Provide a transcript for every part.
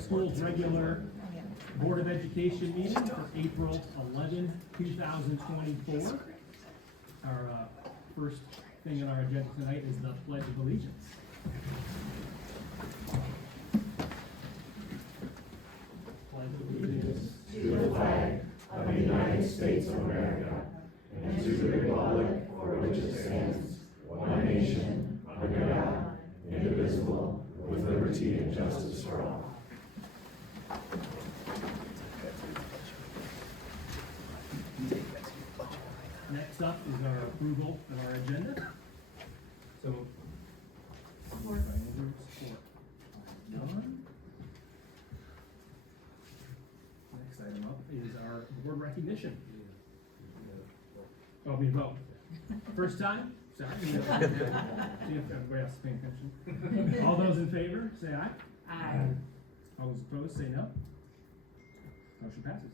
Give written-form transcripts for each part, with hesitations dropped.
School's regular Board of Education meeting for April 11, 2024. Our first thing on our agenda tonight is the Pledge of Allegiance. Pledge of Allegiance to the flag of the United States of America and to the republic for which it stands, one nation, under God, indivisible, with liberty and justice for all. Next up is our approval of our agenda. So, support. None. Next item up is our board recognition. Oh, we vote. First time? Sorry. See if everybody else is paying attention. All those in favor, say aye. Aye. All those opposed, say no. Motion passes.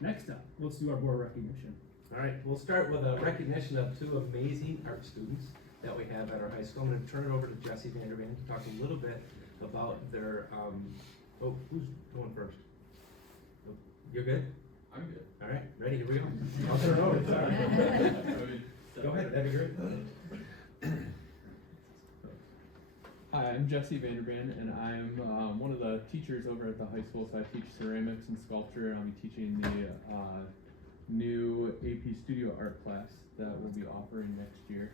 Next up, let's do our board recognition. All right, we'll start with a recognition of two amazing art students that we have at our high school. I'm going to turn it over to Jesse Vandervan to talk a little bit about their, oh, who's going first? Oh, you're good? I'm good. All right, ready, here we go. I'll turn it over, sorry. Go ahead, that'd be great. Hi, I'm Jesse Vanderbrand, and I'm one of the teachers over at the high school. So I teach ceramics and sculpture, and I'll be teaching the new AP Studio Art class that we'll be offering next year.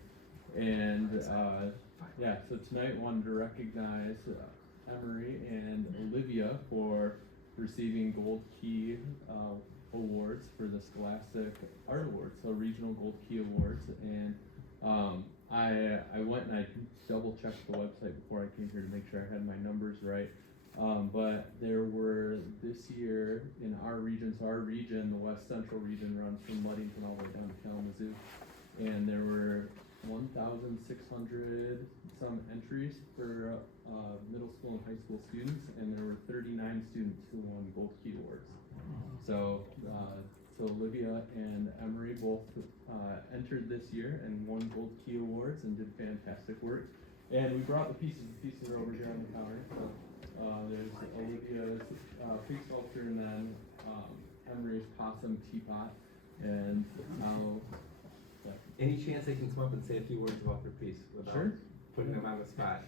And yeah, so tonight wanted to recognize Emery and Olivia for receiving Gold Key awards for the Scholastic Art Awards, so regional Gold Key awards. And I went and I double checked the website before I came here to make sure I had my numbers right. But there were this year in our region, so our region, the West Central region, runs from Ludington all the way down to Kalamazoo, and there were 1,600 some entries for middle school and high school students, and there were 39 students who won Gold Key awards. So, so Olivia and Emery both entered this year and won Gold Key awards and did fantastic work. And we brought the pieces are over here on the counter. So there's Olivia's pig sculpture, and then Emery's possum teapot. And now, yeah. Any chance they can come up and say a few words about their piece without putting them on the spot?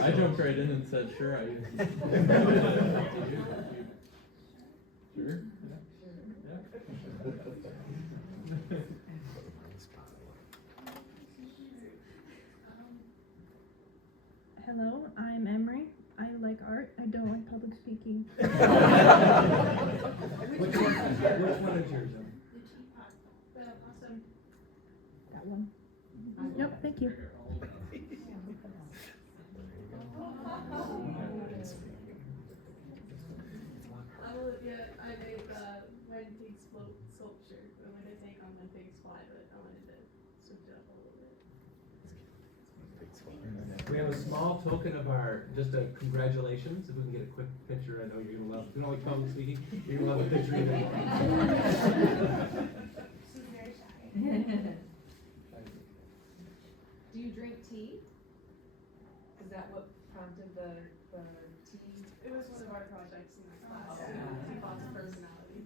I jumped right in and said, sure. Sure? Yeah. Hello, I'm Emery. I like art. I don't like public speaking. Which one is yours? The teapot, the awesome. That one. Nope, thank you. I'm Olivia. I made the when pigs float sculpture. I wanted to take on when pigs fly, but I wanted to switch it up a little bit. We have a small token of our, just a congratulations. If we can get a quick picture, I know you're gonna love. You know, like public speaking, you're gonna love a picture of it. She's very shy. Do you drink tea? Is that what prompted the tea? It was one of our projects in my class. Teapot's personality.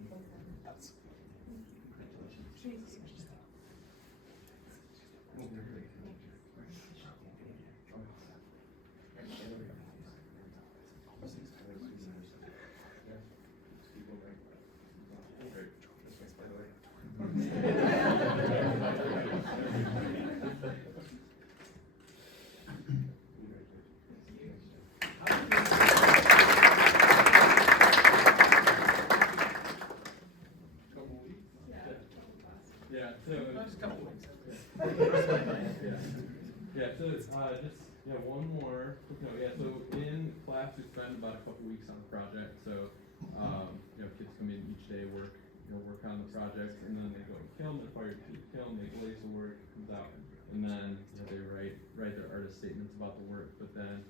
One more quick note. Yeah, so in class we spend about a couple weeks on a project. So, kids come in each day, work work on the project, and then they go to kiln, they're fired to the kiln, they glaze the work, comes out, and then they write their artist statements about the work. But then,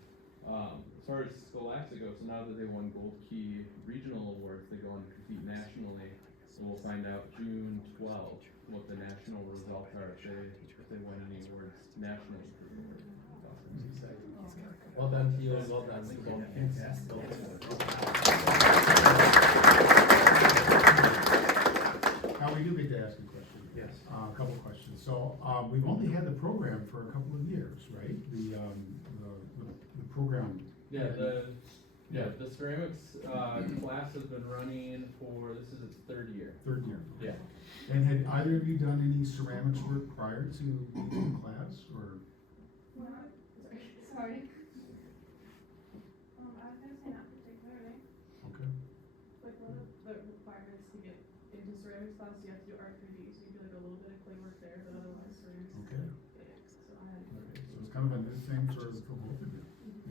as far as Scholastic goes, so now that they won Gold Key regional awards, they go on to compete nationally. So we'll find out June 12th what the national results are if they win any awards nationally for the work. Well done to you and well done. Fantastic. Now, we do get to ask a question. Yes. A couple of questions. So, we've only had the program for a couple of years, right? The program. The ceramics class has been running for, this is its third year. Third year. Yeah. And had either of you done any ceramics work prior to the class, or? Sorry. I was gonna say not particularly. Okay. Like one of the requirements to get into ceramics class, you have to do art 3D, so you do like a little bit of clay work there, but otherwise ceramics. Okay. So I had. Okay, so it's kind of a new thing for both of you.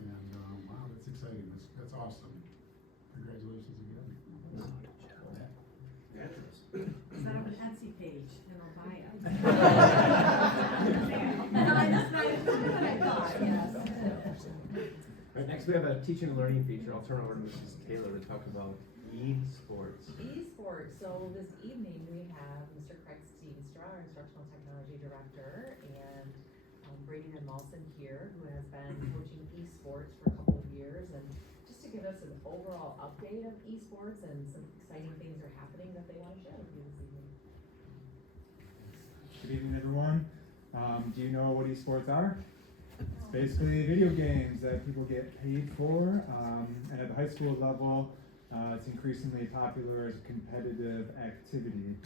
And, wow, that's exciting. That's awesome. Congratulations again. Set up an Etsy page and I'll buy it. That's what I thought, yes. Right, next we have a teaching and learning feature. I'll turn over to Mrs. Taylor to talk about esports. Esports, so this evening we have Mr. Craig Steenstra, our Instructional Technology Director, and Brady Van Malson here, who has been coaching esports for a couple of years, and just to give us an overall update of esports and some exciting things are happening that they want to share with you this evening. Good evening, everyone. Do you know what esports are? It's basically video games that people get paid for, and at the high school level, it's increasingly popular as a competitive activity.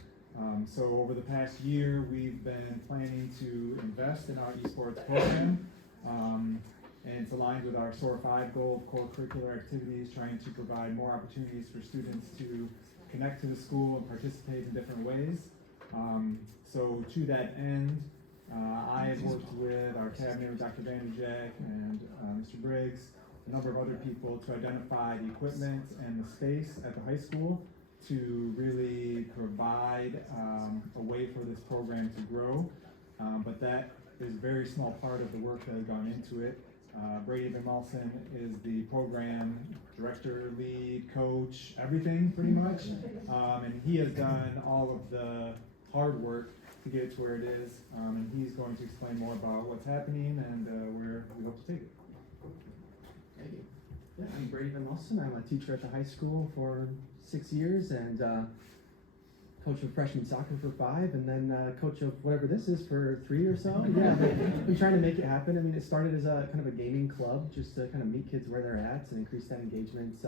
So over the past year, we've been planning to invest in our esports program, and it's aligned with our SOAR 5 goal of core curricular activities, trying to provide more opportunities for students to connect to the school and participate in different ways. So to that end, I have worked with our cabinet, with Dr. Vanderjack and Mr. Briggs, a number of other people to identify the equipment and the space at the high school to really provide a way for this program to grow. But that is a very small part of the work that has gone into it. Brady Van Malson is the program director, lead, coach, everything pretty much. And he has done all of the hard work to get it to where it is. And he's going to explain more about what's happening and where we hope to take it. Thank you. Yeah, I'm Brady Van Malson. I'm a teacher at the high school for 6 years and coach of freshman soccer for 5, and then coach of whatever this is for 3 or so. Yeah, been trying to make it happen. I mean, it started as a kind of a gaming club just to kind of meet kids where they're at and increase that engagement.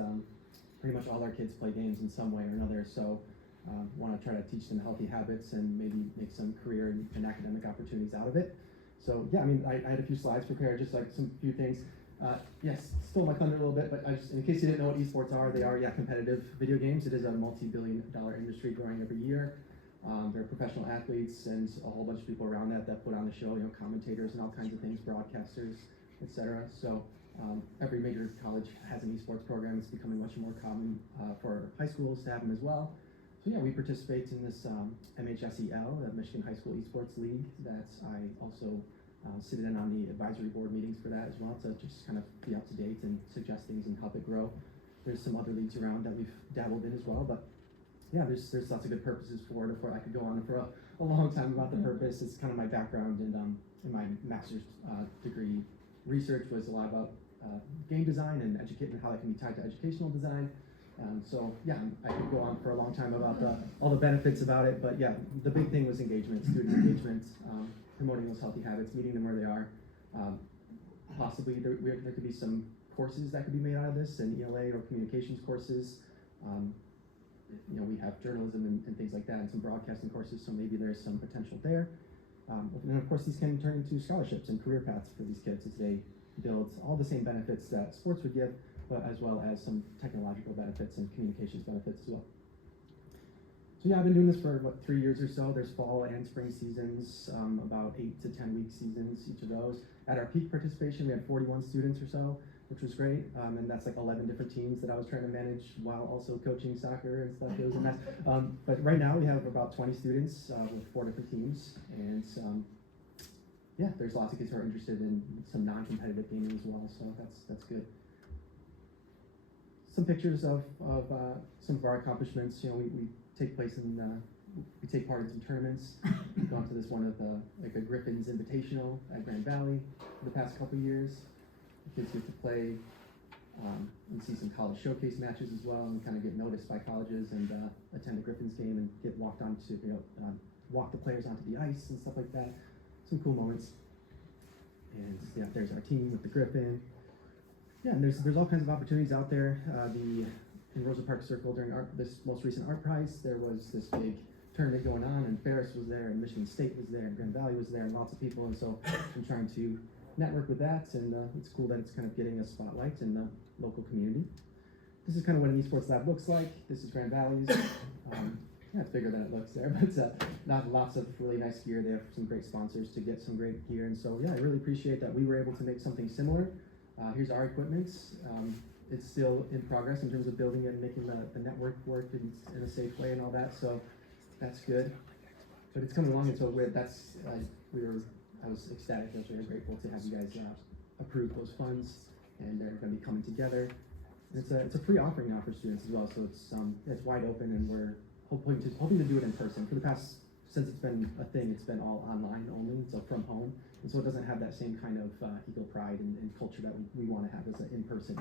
Pretty much all our kids play games in some way or another, so want to try to teach them healthy habits and maybe make some career and academic opportunities out of it. So yeah, I mean, I had a few slides prepared, just like some few things. Yes, stole my thunder a little bit, but in case you didn't know what esports are, they are, competitive video games. It is a multi-billion-dollar industry growing every year. There are professional athletes and a whole bunch of people around that put on the show, commentators and all kinds of things, broadcasters, etc. So every major college has an esports program. It's becoming much more common for high schools to have them as well. So yeah, we participate in this MHSEL, the Michigan High School Esports League, that I also sit in on the advisory board meetings for that as well, to just kind of be up to date and suggest things and help it grow. There's some other leagues around that we've dabbled in as well, but yeah, there's lots of good purposes for it. I could go on for a long time about the purpose. It's kind of my background, and in my master's degree, research was a lot about game design and how that can be tied to educational design. So yeah, I could go on for a long time about all the benefits about it, but yeah, the big thing was engagement, student engagement, promoting those healthy habits, meeting them where they are. Possibly there could be some courses that could be made out of this, and ELA or communications courses. We have journalism and things like that, and some broadcasting courses, so maybe there's some potential there. And then of course these can turn into scholarships and career paths for these kids as they build all the same benefits that sports would give, but as well as some technological benefits and communications benefits as well. So yeah, I've been doing this for 3 years or so. There's fall and spring seasons, about 8 to 10 week seasons, each of those. At our peak participation, we had 41 students or so. which was great. And that's like 11 different teams that I was trying to manage while also coaching soccer and stuff. It was a mess. But right now we have about 20 students with 4 different teams. And yeah, there's lots of kids who are interested in some non-competitive gaming as well. So that's good. Some pictures of some of our accomplishments. You know, we take place in we take part in some tournaments. We've gone to this one of the like a Griffin's Invitational at Grand Valley for the past couple years. The kids get to play and see some college showcase matches as well, and kind of get noticed by colleges and attend a Griffin's game and get walked onto walk the players onto the ice and stuff like that. Some cool moments. And yeah, there's our team with the Griffin. Yeah, and there's all kinds of opportunities out there. In Rosa Park Circle during this most recent art prize, there was this big tournament going on, and Ferris was there, and Michigan State was there, and Grand Valley was there, and lots of people. And so I'm trying to network with that, and it's cool that it's kind of getting a spotlight in the local community. This is kind of what an esports lab looks like. This is Grand Valley's. Yeah, it's bigger than it looks there, but not lots of really nice gear. They have some great sponsors to get some great gear, and so yeah, I really appreciate that we were able to make something similar. Here's our equipment. It's still in progress in terms of building it and making the network work in a safe way and all that, so that's good. But it's coming along, and so I was ecstatic. I was very grateful to have you guys approve those funds, and they're going to be coming together. And it's a free offering now for students as well, so it's wide open, and we're hoping to do it in person. For the past, since it's been a thing, it's been all online only, so from home, and so it doesn't have that same kind of ego pride and culture that we want to have as an in-person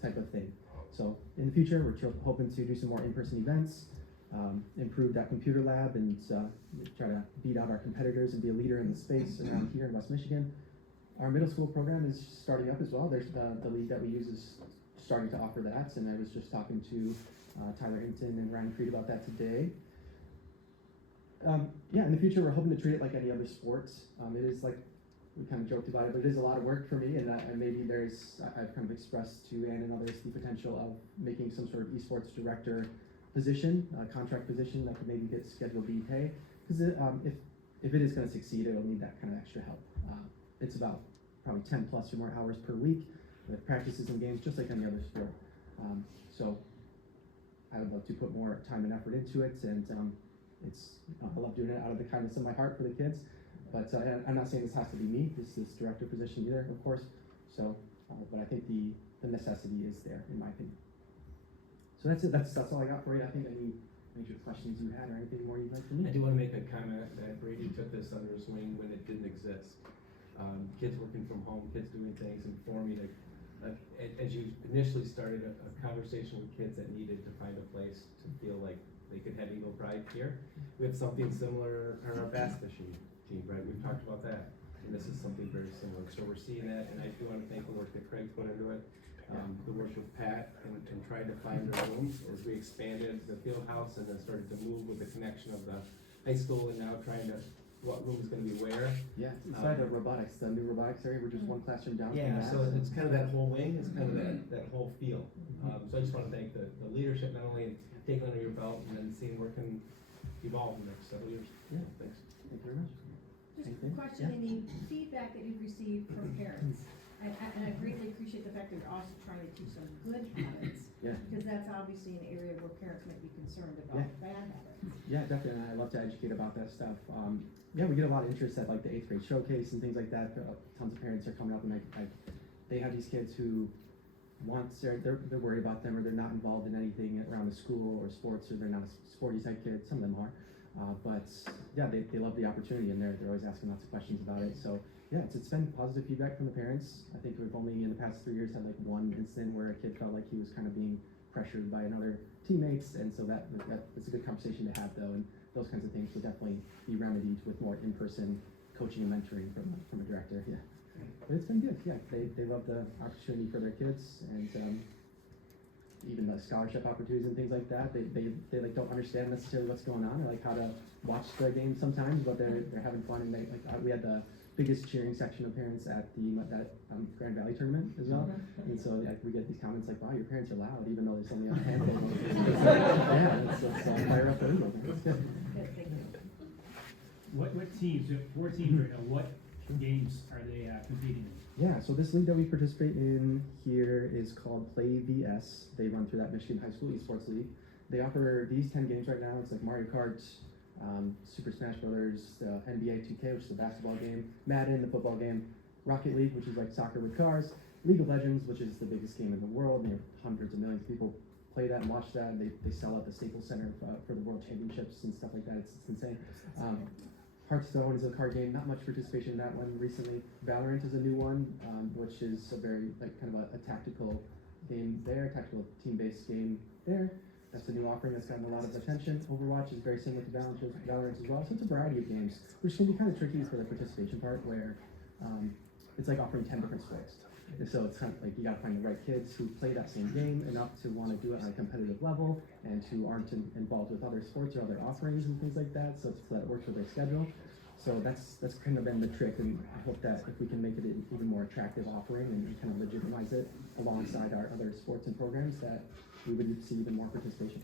type of thing. So in the future, we're hoping to do some more in-person events, improve that computer lab, and try to beat out our competitors and be a leader in the space around here in West Michigan. Our middle school program is starting up as well. There's the league that we use is starting to offer that, and I was just talking to Tyler Hinton and Ryan Creed about that today. Yeah, in the future, we're hoping to treat it like any other sport. It is like, we kind of joked about it, but it is a lot of work for me, and maybe I've kind of expressed to Ann and others the potential of making some sort of esports director position, contract position that could maybe get Schedule B pay, because if it is going to succeed, it'll need that kind of extra help. It's about probably 10 plus or more hours per week with practices and games, just like any other sport. So I would love to put more time and effort into it, and I love doing it out of the kindness of my heart for the kids. But I'm not saying this has to be me, this director position either, of course. So, but I think the necessity is there, in my opinion. So that's it. That's all I got for you. I think any major questions you had or anything more you'd like from me. I do want to make a comment that Brady took this under his wing when it didn't exist. Kids working from home, kids doing things, and forming as you initially started a conversation with kids that needed to find a place to feel like they could have ego pride here. We have something similar in our bass fishing team, right? We've talked about that, and this is something very similar. So we're seeing that, and I do want to thank the work that Craig put into it, the work with Pat, and trying to find the rooms as we expanded the field house and then started to move with the connection of the high school, and now trying to what room is going to be where. Yeah, it's inside the robotics, the new robotics area. We're just one classroom down. Yeah, so it's kind of that whole wing, it's kind of that whole feel. So I just want to thank the leadership, not only in taking under your belt and then seeing where can evolve in the next several years. Yeah, Thanks. Thank you very much. Just a question, any feedback that you've received from parents? And I greatly appreciate the fact that you're also trying to teach them good habits. Yeah. Because that's obviously an area where parents might be concerned about bad habits. Yeah, definitely. And I love to educate about that stuff. Yeah, we get a lot of interest at like the 8th grade showcase and things like that. Tons of parents are coming up, and they have these kids who they're worried about them, or they're not involved in anything around the school or sports, or they're not a sporty type kid. Some of them are, but yeah, they love the opportunity, and they're always asking lots of questions about it. So yeah, it's been positive feedback from the parents. I think we've only in the past 3 years had like one incident where a kid felt like he was kind of being pressured by another teammates, and so it's a good conversation to have though, and those kinds of things would definitely be remedied with more in-person coaching and mentoring from a director. Yeah, but it's been good. Yeah, they love the opportunity for their kids, and even the scholarship opportunities and things like that. They like don't understand necessarily what's going on, or like how to watch the game sometimes, but they're having fun, and we had the biggest cheering section of parents at that Grand Valley tournament as well. And so we get these comments like, wow, your parents are loud, even though there's only a handful of them. Yeah, let's fire up the window. That's good. Good, thank you. What teams, you have 4 teams right now, what games are they competing in? Yeah, so this league that we participate in here is called Play VS. They run through that Michigan High School Esports League. They offer these 10 games right now. It's like Mario Kart, Super Smash Brothers, NBA 2K, which is the basketball game, Madden, the football game, Rocket League, which is like soccer with cars, League of Legends, which is the biggest game in the world. Hundreds of millions of people play that and watch that. And they sell at the Staples Center for the World Championships and stuff like that. It's insane. Hearthstone is a card game. Not much participation in that one recently. Valorant is a new one, which is a very kind of a tactical game there, tactical team-based game there. That's a new offering that's gotten a lot of attention. Overwatch is very similar to Valorant as well. So it's a variety of games, which can be kind of tricky for the participation part, where it's like offering 10 different sports. And so it's kind of like you got to find the right kids who play that same game enough to want to do it on a competitive level and who aren't involved with other sports or other offerings and things like that. So that it works with their schedule. So that's kind of been the trick, and I hope that if we can make it an even more attractive offering and kind of legitimize it alongside our other sports and programs, that we would see even more participation.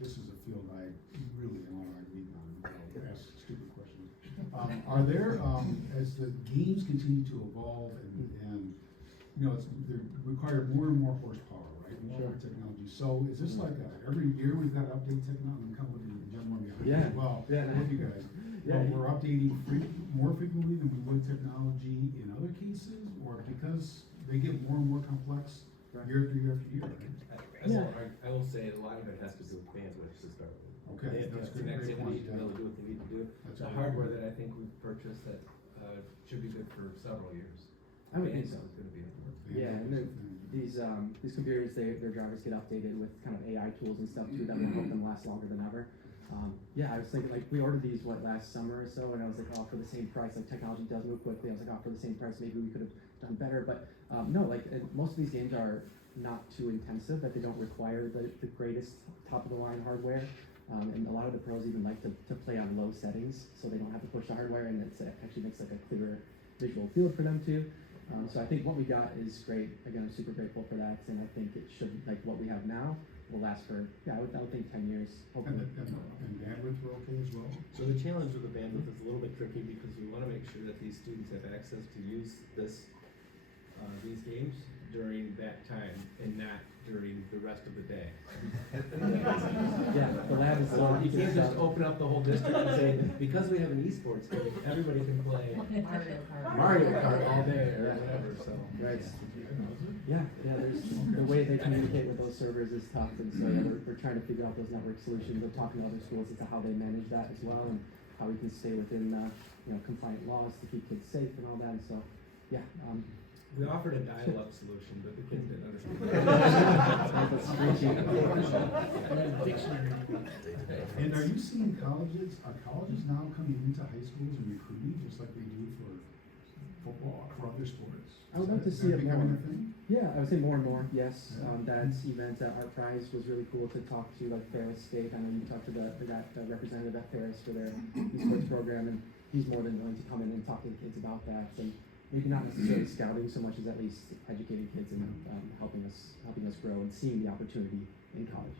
This is a field I really want to read on. I'll ask stupid questions. Are there, as the games continue to evolve and they require more and more horsepower, right? More technology. So is this like every year we've got to update technology? I'm kind of looking at the gentleman behind me as well. With you guys. Well, we're updating more frequently than we would technology in other cases, or because they get more and more complex year after year after year. I will say a lot of it has to do with bandwidth to start with. Okay, They have that's to have good. Great connectivity point. to be able to do what they need to do. That's The right. hardware that I think we've purchased that should be good for several years. I would think so. Bandwidth is going to be important. Yeah, and these computers, their drivers get updated with kind of AI tools and stuff too that will help them last longer than ever. I was thinking, like, we ordered these last summer or so, and I was like, oh, for the same price, like, technology does move quickly. I was like, oh, for the same price, maybe we could have done better. But no, like, most of these games are not too intensive, that they don't require the greatest top of the line hardware. And a lot of the pros even like to play on low settings, so they don't have to push the hardware, and it actually makes like a clearer visual field for them too. So I think what we got is great. Again, I'm super grateful for that, and I think it should, like what we have now, will last for, I would think 10 years, hopefully. And bandwidth are okay as well? So the challenge with the bandwidth is a little bit tricky because we want to make sure that these students have access to use these games during that time and not during the rest of the day. Yeah, the lab is So you can't just open up the whole district and say, because we have an esports game, everybody can play Mario Kart all day or whatever, so. Right. Yeah, there's the way they communicate with those servers is tough, and so we're trying to figure out those network solutions. We're talking to other schools as to how they manage that as well, and how we can stay within compliant laws to keep kids safe and all that. And so, We offered a dial-up solution, but the kids didn't understand. And are you seeing colleges now coming into high schools and recruiting just like they do for football, for other sports? I would love to Is see that it becoming more. a thing? Yeah, I would say more and more, yes. That event at Art Prize was really cool to talk to, like, Ferris State. I know you talked to the representative at Ferris for their esports program, and he's more than willing to come in and talk to the kids about that. And maybe not necessarily scouting so much as at least educating kids and helping us grow and seeing the opportunity in college.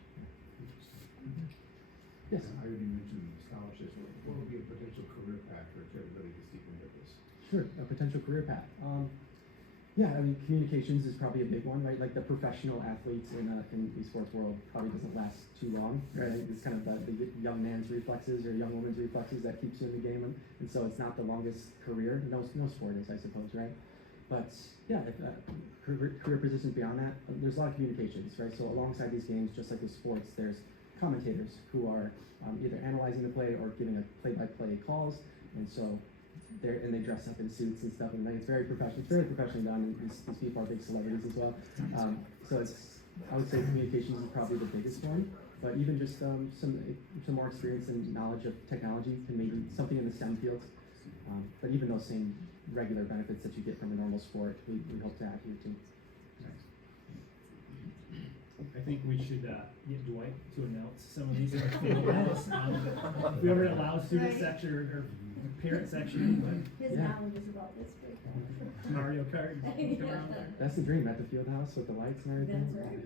Yes. I already mentioned scholarships. What would be a potential career path for everybody who's seeking this? Sure, a potential career path. Communications is probably a big one, right? Like the professional athletes in the esports world probably doesn't last too long, right? It's kind of the young man's reflexes or young woman's reflexes that keeps you in the game, and so it's not the longest career. No sport is, I suppose, right? But career positions beyond that, there's a lot of communications, right? So alongside these games, just like with sports, there's commentators who are either analyzing the play or giving a play-by-play calls, and so they dress up in suits and stuff, and it's very professional. It's very professionally done, and these people are big celebrities as well. So I would say communications is probably the biggest one, but even just some more experience and knowledge of technology can maybe something in the STEM fields. But even those same regular benefits that you get from a normal sport, we hope to add here too. I think we should get Dwight to announce some of these in our field. If we ever allow student section or parent section. His knowledge is about this big. Mario Kart, come around there. That's the dream, at the field house with the lights and everything. That's right.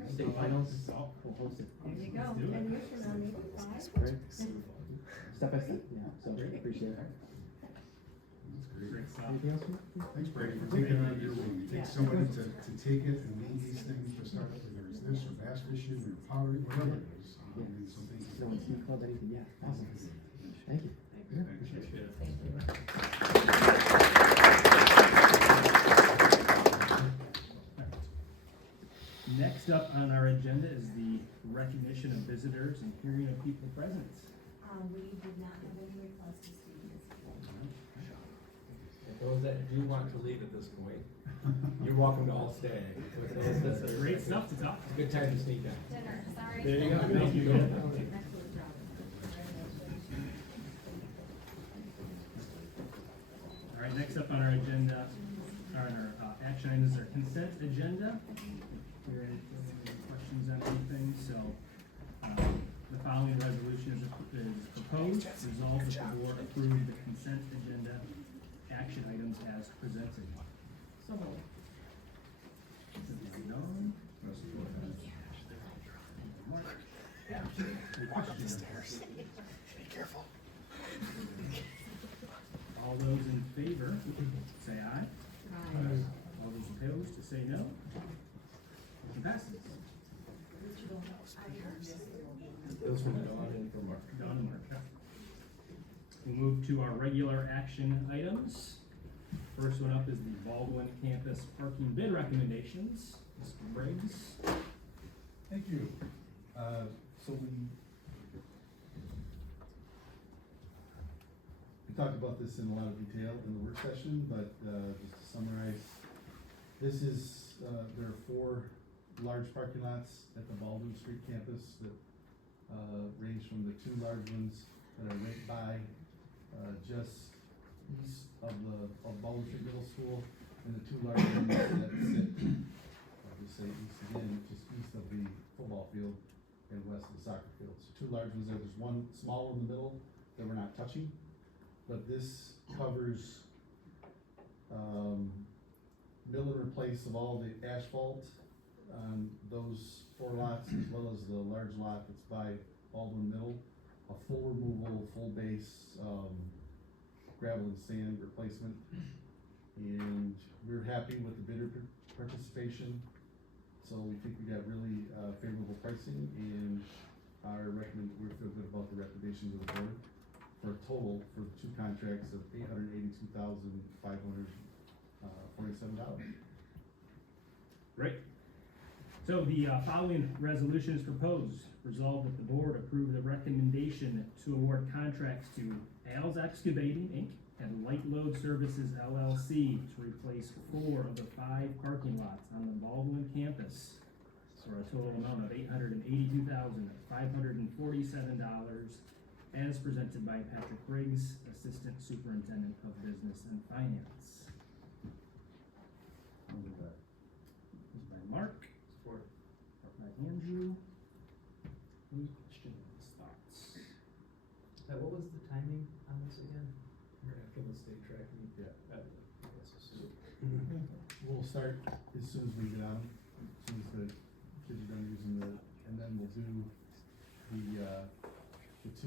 That's State right. finals, So, we'll host it. There you go, Let's do it. 10 years from now, maybe 5. Right? Step by step, yeah, so appreciate it. Great stuff. Anything else? Thanks, Brady, for taking on your lead. It takes somebody to take it and lead these things to start, whether it's this or bass fishing or pottery, whatever it is. And so thank you. No one's ski club, anything, yeah, awesome. Thank you. Appreciate it. Thank you. Next up on our agenda is the recognition of visitors and hearing of people present. We did not have any requests to speak this evening. And those that do want to leave at this point, you're welcome to all stay. Great stuff to talk. It's a good time to sneak in. Dinner, sorry. There you go. Thank you. Excellent job. All right, next up on our agenda, or on our action items, is our consent agenda. Here, any questions on anything? So, the following resolution is proposed, resolved that the board approve the consent agenda action items as presented. So moved. This is Dawn. Mark. Any questions? Be careful. All those in favor, say aye. All those opposed, say no. Motion passes. Those from Dawn and from Mark. Dawn and Mark. We'll move to our regular action items. First one up is the Baldwin campus parking bid recommendations. Mr. Briggs. Thank you. So we talked about this in a lot of detail in the work session, but just to summarize, this is, there are 4 large parking lots at the Baldwin Street campus that range from the 2 large ones that are right by just east of Baldwin Street Middle School, and the 2 large ones that sit, I'll just say east again, just east of the football field and west of the soccer field. So 2 large ones there. There's one small in the middle that we're not touching, but this covers mill and replace of all the asphalt on those 4 lots, as well as the large lot that's by Baldwin Middle, a full removal, full base, gravel and sand replacement. And we're happy with the bidder participation, so we think we got really favorable pricing, and we feel good about the recommendations of the board for a total for the 2 contracts of $882,547. Great. So the following resolution is proposed. Resolved that the board approve the recommendation to award contracts to Al's Excavating, Inc. and Light Load Services, LLC to replace 4 of the 5 parking lots on the Baldwin campus for a total amount of $882,547 as presented by Patrick Briggs, Assistant Superintendent of Business and Finance. Moved by Mark. Support. By Andrew. Any questions, thoughts? What was the timing on this again? Right after the state track meet. Yeah. Mm-hmm. We'll start as soon as we get on, as soon as the kids are done using and then we'll do the 2,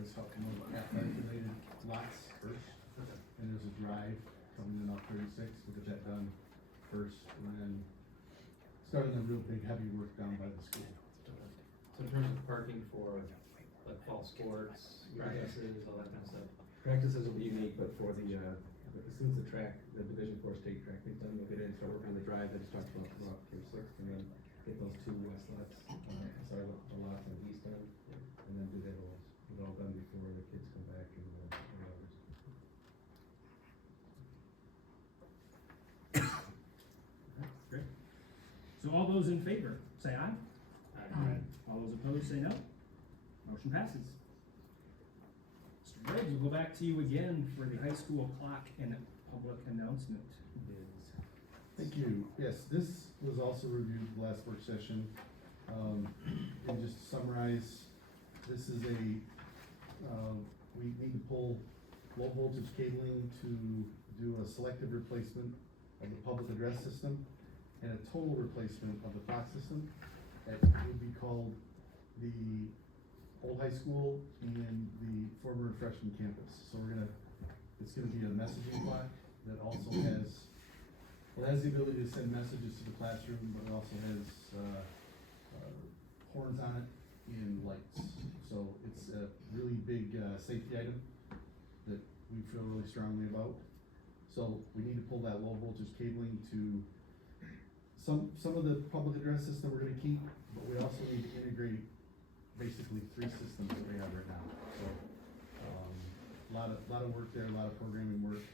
as athletic related lots first. And there's a drive coming in off 36, we'll get that done first, and then starting the real big heavy work down by the school. So in terms of parking for like fall sports, practices, all that kind of stuff, practices will be unique, but for the, as soon as the track, the Division 4 state track is done, we'll get in, start working on the drive that just talked about throughout Pier 6, and then get those 2 west lots, the lots on the east end, and then do that all, get it all done before the kids come back and others. Great. So all those in favor, say aye. Aye. All those opposed, say no. Motion passes. Mr. Briggs, we'll go back to you again for the high school clock and public announcement bids. Thank you. Yes, this was also reviewed last work session. And just to summarize, this is we need to pull low voltage cabling to do a selective replacement of the public address system and a total replacement of the clock system. It would be called the old high school and the former freshman campus. So it's gonna be a messaging clock that also has, well, it has the ability to send messages to the classroom, but it also has, horns on it and lights. So it's a really big, safety item that we feel really strongly about. So we need to pull that low voltage cabling to some of the public address system we're gonna keep, but we also need to integrate basically 3 systems that we have right now. So, lot of work there, a lot of programming work,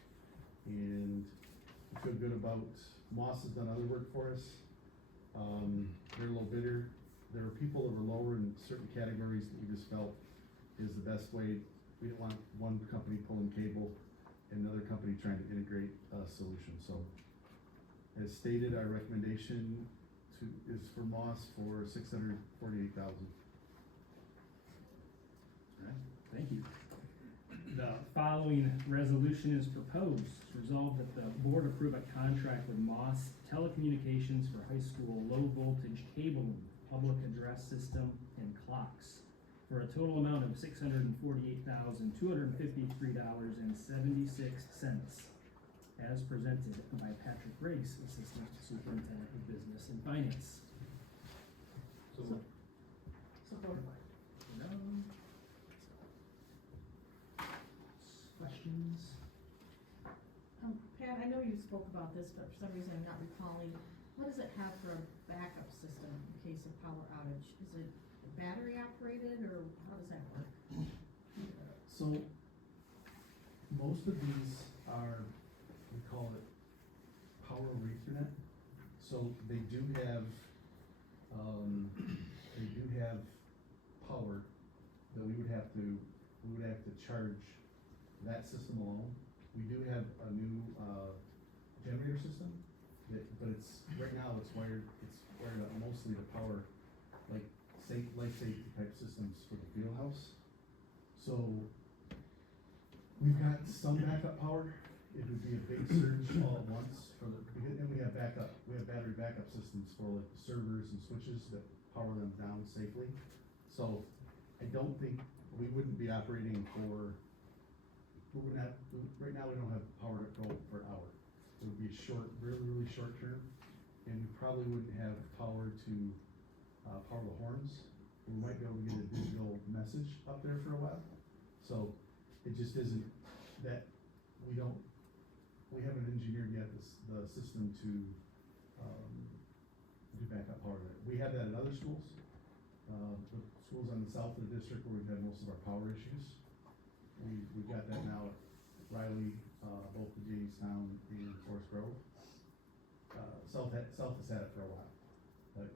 and we feel good about, Moss has done other work for us. They're a little bidder. There were people that were lower in certain categories that we just felt is the best way. We didn't want one company pulling cable and another company trying to integrate a solution. So, as stated, our recommendation is for Moss for $648,000. Alright, thank you. The following resolution is proposed. It's resolved that the board approve a contract with Moss Telecommunications for high school low voltage cabling, public address system, and clocks for a total amount of $648,253.76 as presented by Patrick Briggs, Assistant Superintendent of Business and Finance. So, Support. Questions? Pat, I know you spoke about this, but for some reason I'm not recalling. What does it have for a backup system in case of power outage? Is it battery operated, or how does that work? So, most of these are, we call it power over Ethernet. So they do have power that we would have to charge that system alone. We do have a new, generator system but right now it's wired up mostly to power, like, life safety type systems for the field house. So, we've got some backup power. It would be a big surge all at once and we have battery backup systems for like the servers and switches that power them down safely. So, I don't think, we wouldn't be operating right now we don't have power to go for an hour. It would be short, really short term, and we probably wouldn't have power to power the horns. We might be able to get a digital message up there for a while. So it just isn't that we haven't engineered yet the system to do backup power there. We have that in other schools. The schools on the south of the district where we've had most of our power issues. We've got that now at Riley, both the Jamestown and Forest Grove. South has had it for a while, but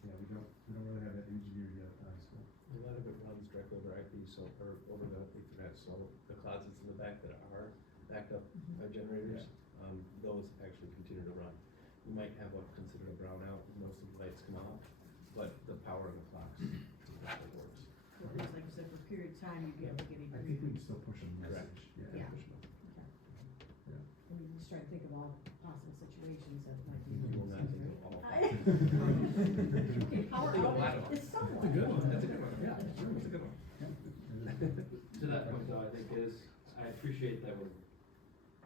yeah, we don't really have that engineered yet at the high school. a lot of it runs directly over IP, so, or over the Ethernet, so the closets in the back that are backed up by generators, those actually continue to run. You might have what's considered a brownout, most of the lights come off, but the power in the clocks actually works. So it's like you said, for a period of time, you'd be able to get a. I think we can still push a message. Yeah. Push them. Okay. Yeah. I mean, just trying to think of all possible situations that might be. You will not think of all. Okay, power Think of a lot of outage is somewhat. That's a good one. That's a good one. Yeah, sure. That's a good one. To that point though, I think I appreciate that we're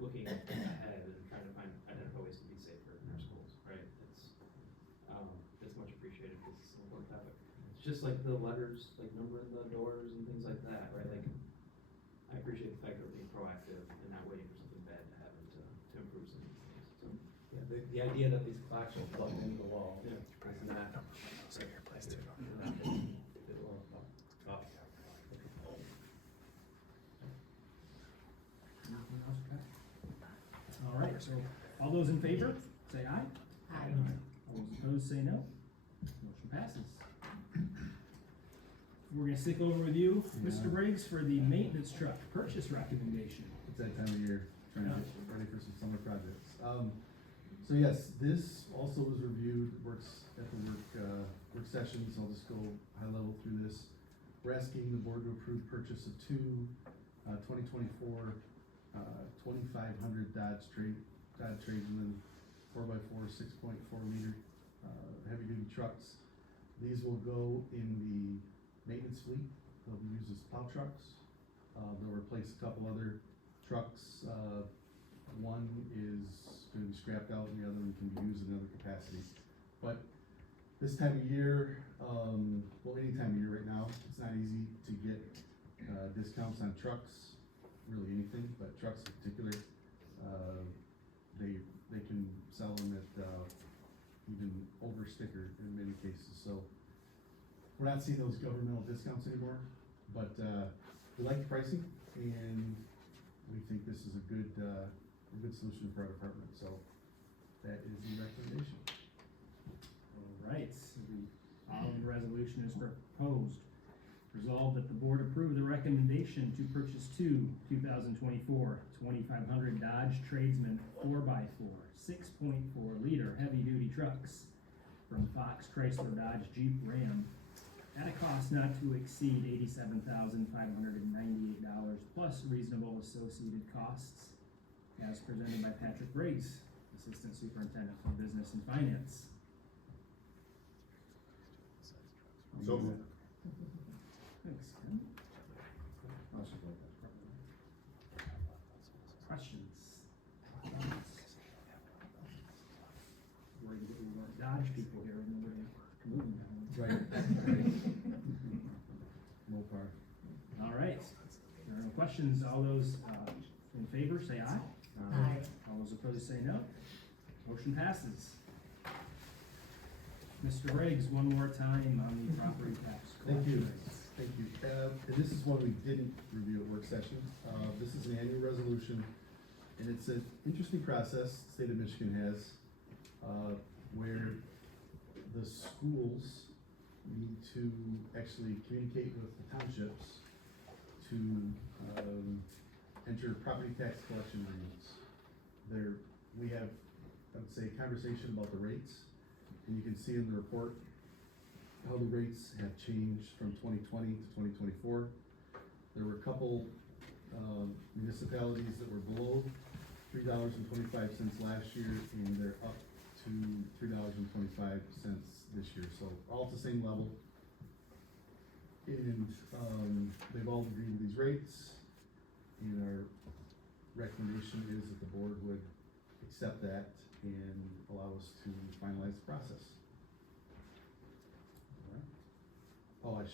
looking ahead and trying to identify ways to be safer in our schools, right? It's much appreciated because it's an important topic. It's just like the letters, like numbering the doors and things like that, right? Like, I appreciate the fact that we're being proactive and not waiting for something bad to happen to improve some of these things, so. Yeah, the idea that these clocks will plug into the wall, Yeah. is not. So your place to go. It will, Anything else, Pat? All right, so all those in favor, say aye. Aye. All those opposed, say no. Motion passes. We're gonna stick over with you, Mr. Briggs, for the maintenance truck purchase recommendation. It's that time of year, trying to get ready for some summer projects. So yes, this also was reviewed, works at the work session, so I'll just go high level through this. We're asking the board to approve purchase of two 2024 2,500 Dodge Tradesman 4x4 6.4 liter heavy duty trucks. These will go in the maintenance fleet. They'll be used as plow trucks. They'll replace a couple other trucks. One is gonna be scrapped out and the other one can be used in another capacity. But this time of year, well, any time of year right now, it's not easy to get discounts on trucks, really anything, but trucks in particular. They can sell them at even over sticker in many cases. So we're not seeing those governmental discounts anymore, but we like the pricing and we think this is a good solution for our department. So that is the recommendation. All right, the following resolution is proposed. Resolved that the board approve the recommendation to purchase two 2024 2,500 Dodge Tradesman 4x4 6.4 liter heavy duty trucks from Fox Chrysler Dodge Jeep Ram at a cost not to exceed $87,598 plus reasonable associated costs as presented by Patrick Briggs, Assistant Superintendent for Business and Finance. So moved. Thanks, Ken. Questions? Worried that we weren't Dodge people here and nobody moving down. Right. Mopar. All right, there are no questions. All those in favor say aye. Aye. All those opposed say no. Motion passes. Mr. Riggs, one more time on the property tax Thank you. collection rates. Thank you. And this is one we didn't review at work session. This is an annual resolution, and it's an interesting process the state of Michigan has, where the schools need to actually communicate with the townships to enter property tax collection agreements. We have, I would say, conversation about the rates, and you can see in the report how the rates have changed from 2020 to 2024. There were a couple municipalities that were below $3.25 last year, and they're up to $3.25 this year. So all at the same level. And they've all agreed with these rates, and our recommendation is that the board would accept that and allow us to finalize the process. Oh, I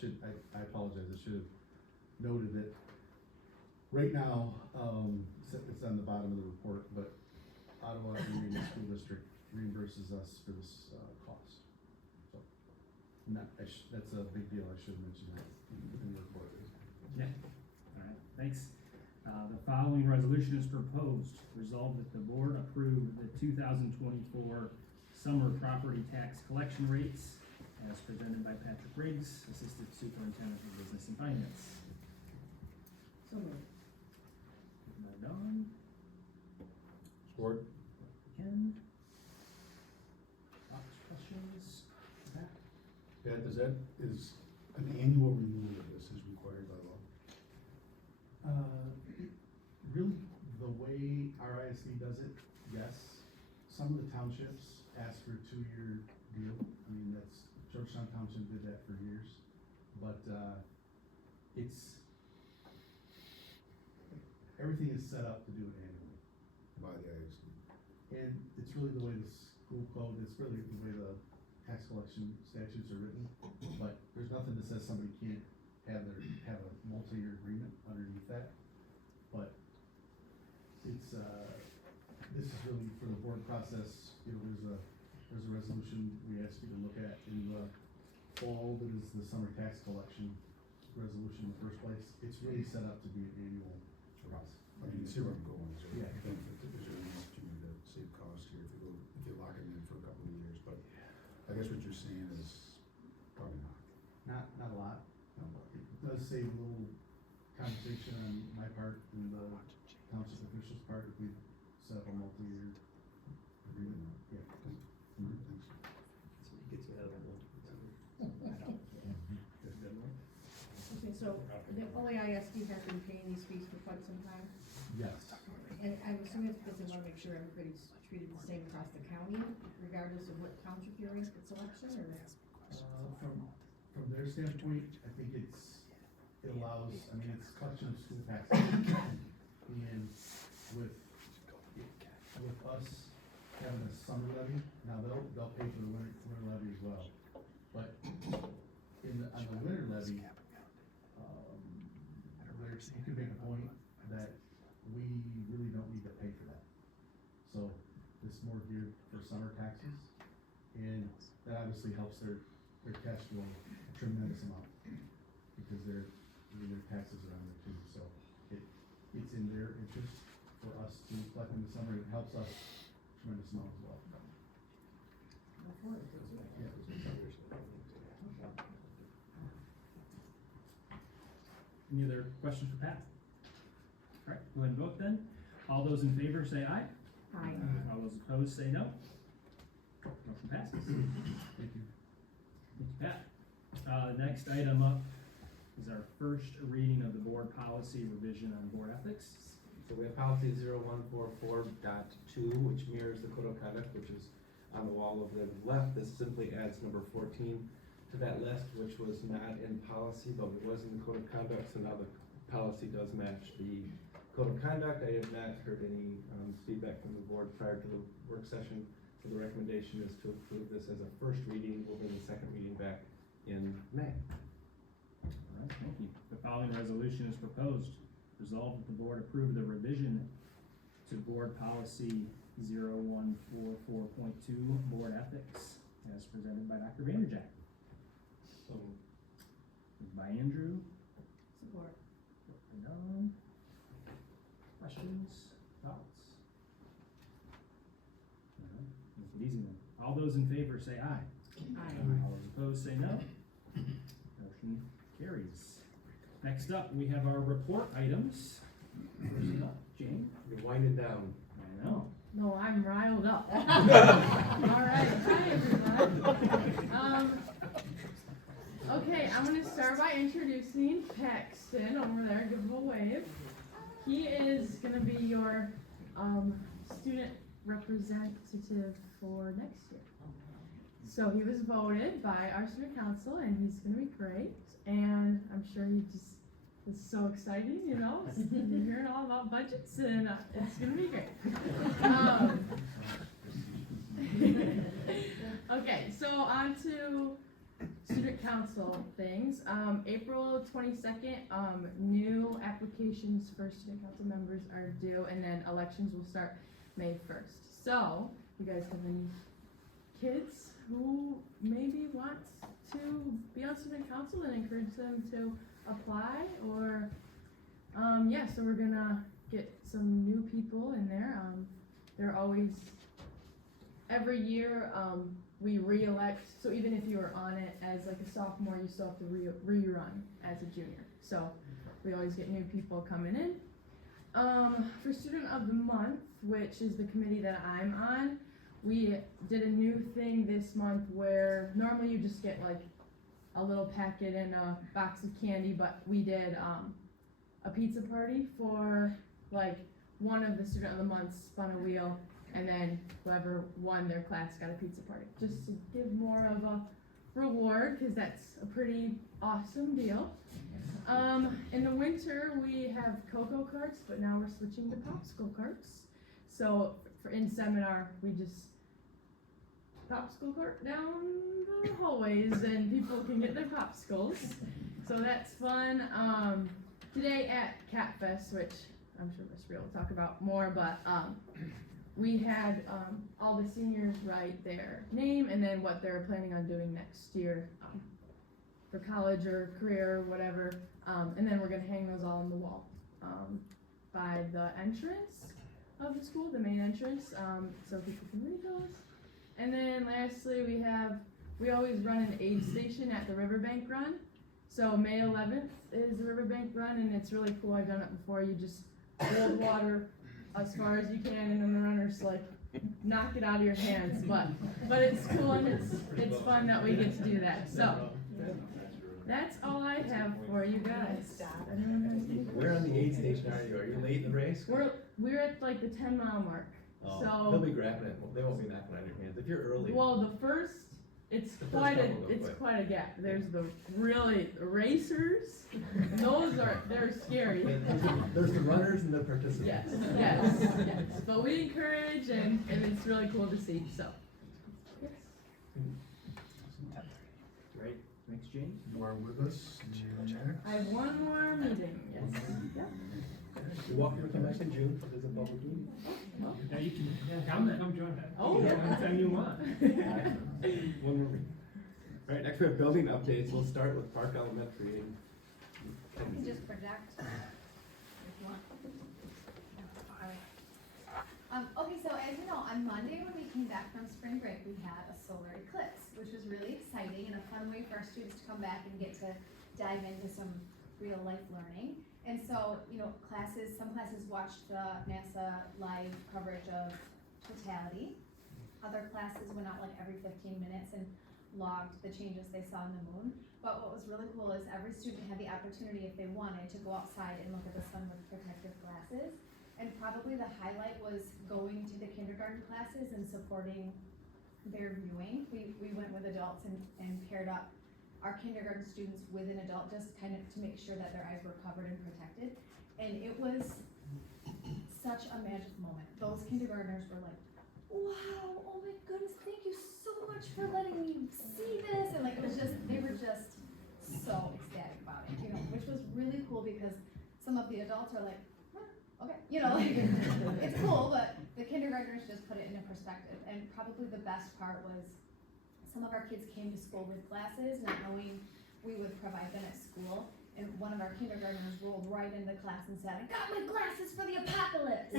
apologize, I should have noted it. Right now, it's on the bottom of the report, but Ottawa Union School District reimburses us for this cost. So, that's a big deal, I should have mentioned that in the report. Yeah, all right, thanks. The following resolution is proposed. Resolved that the board approve the 2024 summer property tax collection rates as presented by Patrick Briggs, Assistant Superintendent for Business and Finance. So moved. Given by Dawn, Support. Ken. Thoughts, questions? Pat? Yeah, is an annual renewal of this is required by law? Really, the way our ISD does it, yes. Some of the townships ask for a 2-year deal. I mean, Georgetown Township did that for years, but everything is set up to do it annually. By the ISD. And it's really the way the school code, it's really the way the tax collection statutes are written, but there's nothing that says somebody can't have a multi-year agreement underneath that. But it's, this is really for the board process. You know, there's a resolution we asked you to look at in the fall that is the summer tax collection resolution in the first place. It's really set up to be an annual process. I mean, you see where I'm going, is there Yeah. a benefit, is there an opportunity to save costs here if you lock it in for a couple of years, but I guess what you're saying is probably not. Not a lot. No, but It does save a little conversation on my part and the township officials' part if we set up a multi-year agreement. Yeah. Thanks. So he gets you out of that one. Okay, so the only ISD has been paying these fees for quite some time? Yes. And I'm assuming it's because they wanna make sure everybody's treated the same across the county, regardless of what township you're in for selection, or? From their standpoint, I think it allows, I mean, it's collection of school taxes. And with us having a summer levy, now they'll pay for the winter levy as well. But on the winter levy, you could make a point that we really don't need to pay for that. So it's more geared for summer taxes, and that obviously helps their cash flow a tremendous amount, because their taxes are on there too, so it's in their interest for us to collect in the summer, it helps us a tremendous amount as well. Any other questions for Pat? All right, go ahead and vote then. All those in favor say aye. Aye. All those opposed say no. Motion passes. Thank you. Thank you, Pat. Next item up is our first reading of the board policy revision on board ethics. So we have policy 0144.2, which mirrors the code of conduct, which is on the wall over there to the left. This simply adds number 14 to that list, which was not in policy, but it was in the code of conduct, so now the policy does match the code of conduct. I have not heard any feedback from the board prior to the work session, so the recommendation is to approve this as a first reading. We'll bring the second reading back in May. All right, thank you. The following resolution is proposed. Resolved that the board approve the revision to board policy 0144.2, board ethics, as presented by Dr. Vanderjack. So Moved by Andrew. Support. Questions, thoughts? All right, make it easy then. All those in favor say aye. Aye. All those opposed say no. Motion carries. Next up, we have our report items. First up, Jane. you're winding down. I know. No, I'm riled up. All right, hi everyone. Okay, I'm gonna start by introducing Paxton over there. Give him a wave. He is gonna be your student representative for next year. So he was voted by our student council, and he's gonna be great. And I'm sure he just is so exciting, you know, hearing all about budgets, and it's gonna be great. Okay, so on to student council things. April 22nd, new applications for student council members are due, and then elections will start May 1st. So, you guys have any kids who maybe want to be on student council, and encourage them to apply, or yeah, so we're gonna get some new people in there. They're always, every year, we re-elect, so even if you were on it as like a sophomore, you still have to rerun as a junior. So we always get new people coming in. For Student of the Month, which is the committee that I'm on, we did a new thing this month where normally you just get like a little packet and a box of candy, but we did a pizza party for like one of the Student of the Months spun a wheel, and then whoever won their class got a pizza party, just to give more of a reward, because that's a pretty awesome deal. In the winter we have cocoa carts, but now we're switching to popsicle carts. So in seminar we just popsicle cart down the hallways, and people can get their popsicles. So that's fun. Today at Cat Fest, which I'm sure Miss Real will talk about more, but we had all the seniors write their name and then what they're planning on doing next year for college or career or whatever, and then we're gonna hang those all on the wall by the entrance of the school, the main entrance, so people can read those. And then lastly, we always run an aid station at the Riverbank Run. So May 11th is the Riverbank Run, and it's really cool. I've done it before. You just hold water as far as you can, and then the runners like knock it out of your hands. But it's cool, and it's fun that we get to do that. So That's all I have for you guys. Anyone have any Where on the aid station are you? Are you late in the race? We're at like the 10-mile mark. Oh, So they'll be grabbing it. They won't be knocking on your hands. If you're early. well, the first it's The first quite couple go a it's quick. quite a gap. There's the really racers. They're scary. There's the runners and the participants. Yes, yes, yes. But we encourage and it's really cool to see. So yes. Right, thanks, Jane. You are with us. I have one more meeting. Yes. Yep. You're welcome to come back in June for visit public meeting. Now you can come join us. Oh, yeah. Anytime you want. One more meeting. All right, next we have building updates. We'll start with Park Elementary. I can just project. Okay, so as you know, on Monday when we came back from spring break, we had a solar eclipse, which was really exciting and a fun way for our students to come back and get to dive into some real life learning. And so, you know, some classes watched the NASA live coverage of totality. Other classes went out like every 15 minutes and logged the changes they saw in the moon. But what was really cool is every student had the opportunity, if they wanted, to go outside and look at the sun with protective glasses. And probably the highlight was going to the kindergarten classes and supporting their viewing. We went with adults and paired up our kindergarten students with an adult just kind of to make sure that their eyes were covered and protected. And it was such a magic moment. Those kindergartners were like, wow, oh my goodness, thank you so much for letting me see this. And like, it was just, they were just so ecstatic about it, you know, which was really cool because some of the adults are like, okay, you know, like, it's cool, but the kindergartners just put it into perspective. And probably the best part was some of our kids came to school with glasses, not knowing we would provide them at school. And one of our kindergartners rolled right into class and said, I got my glasses for the apocalypse.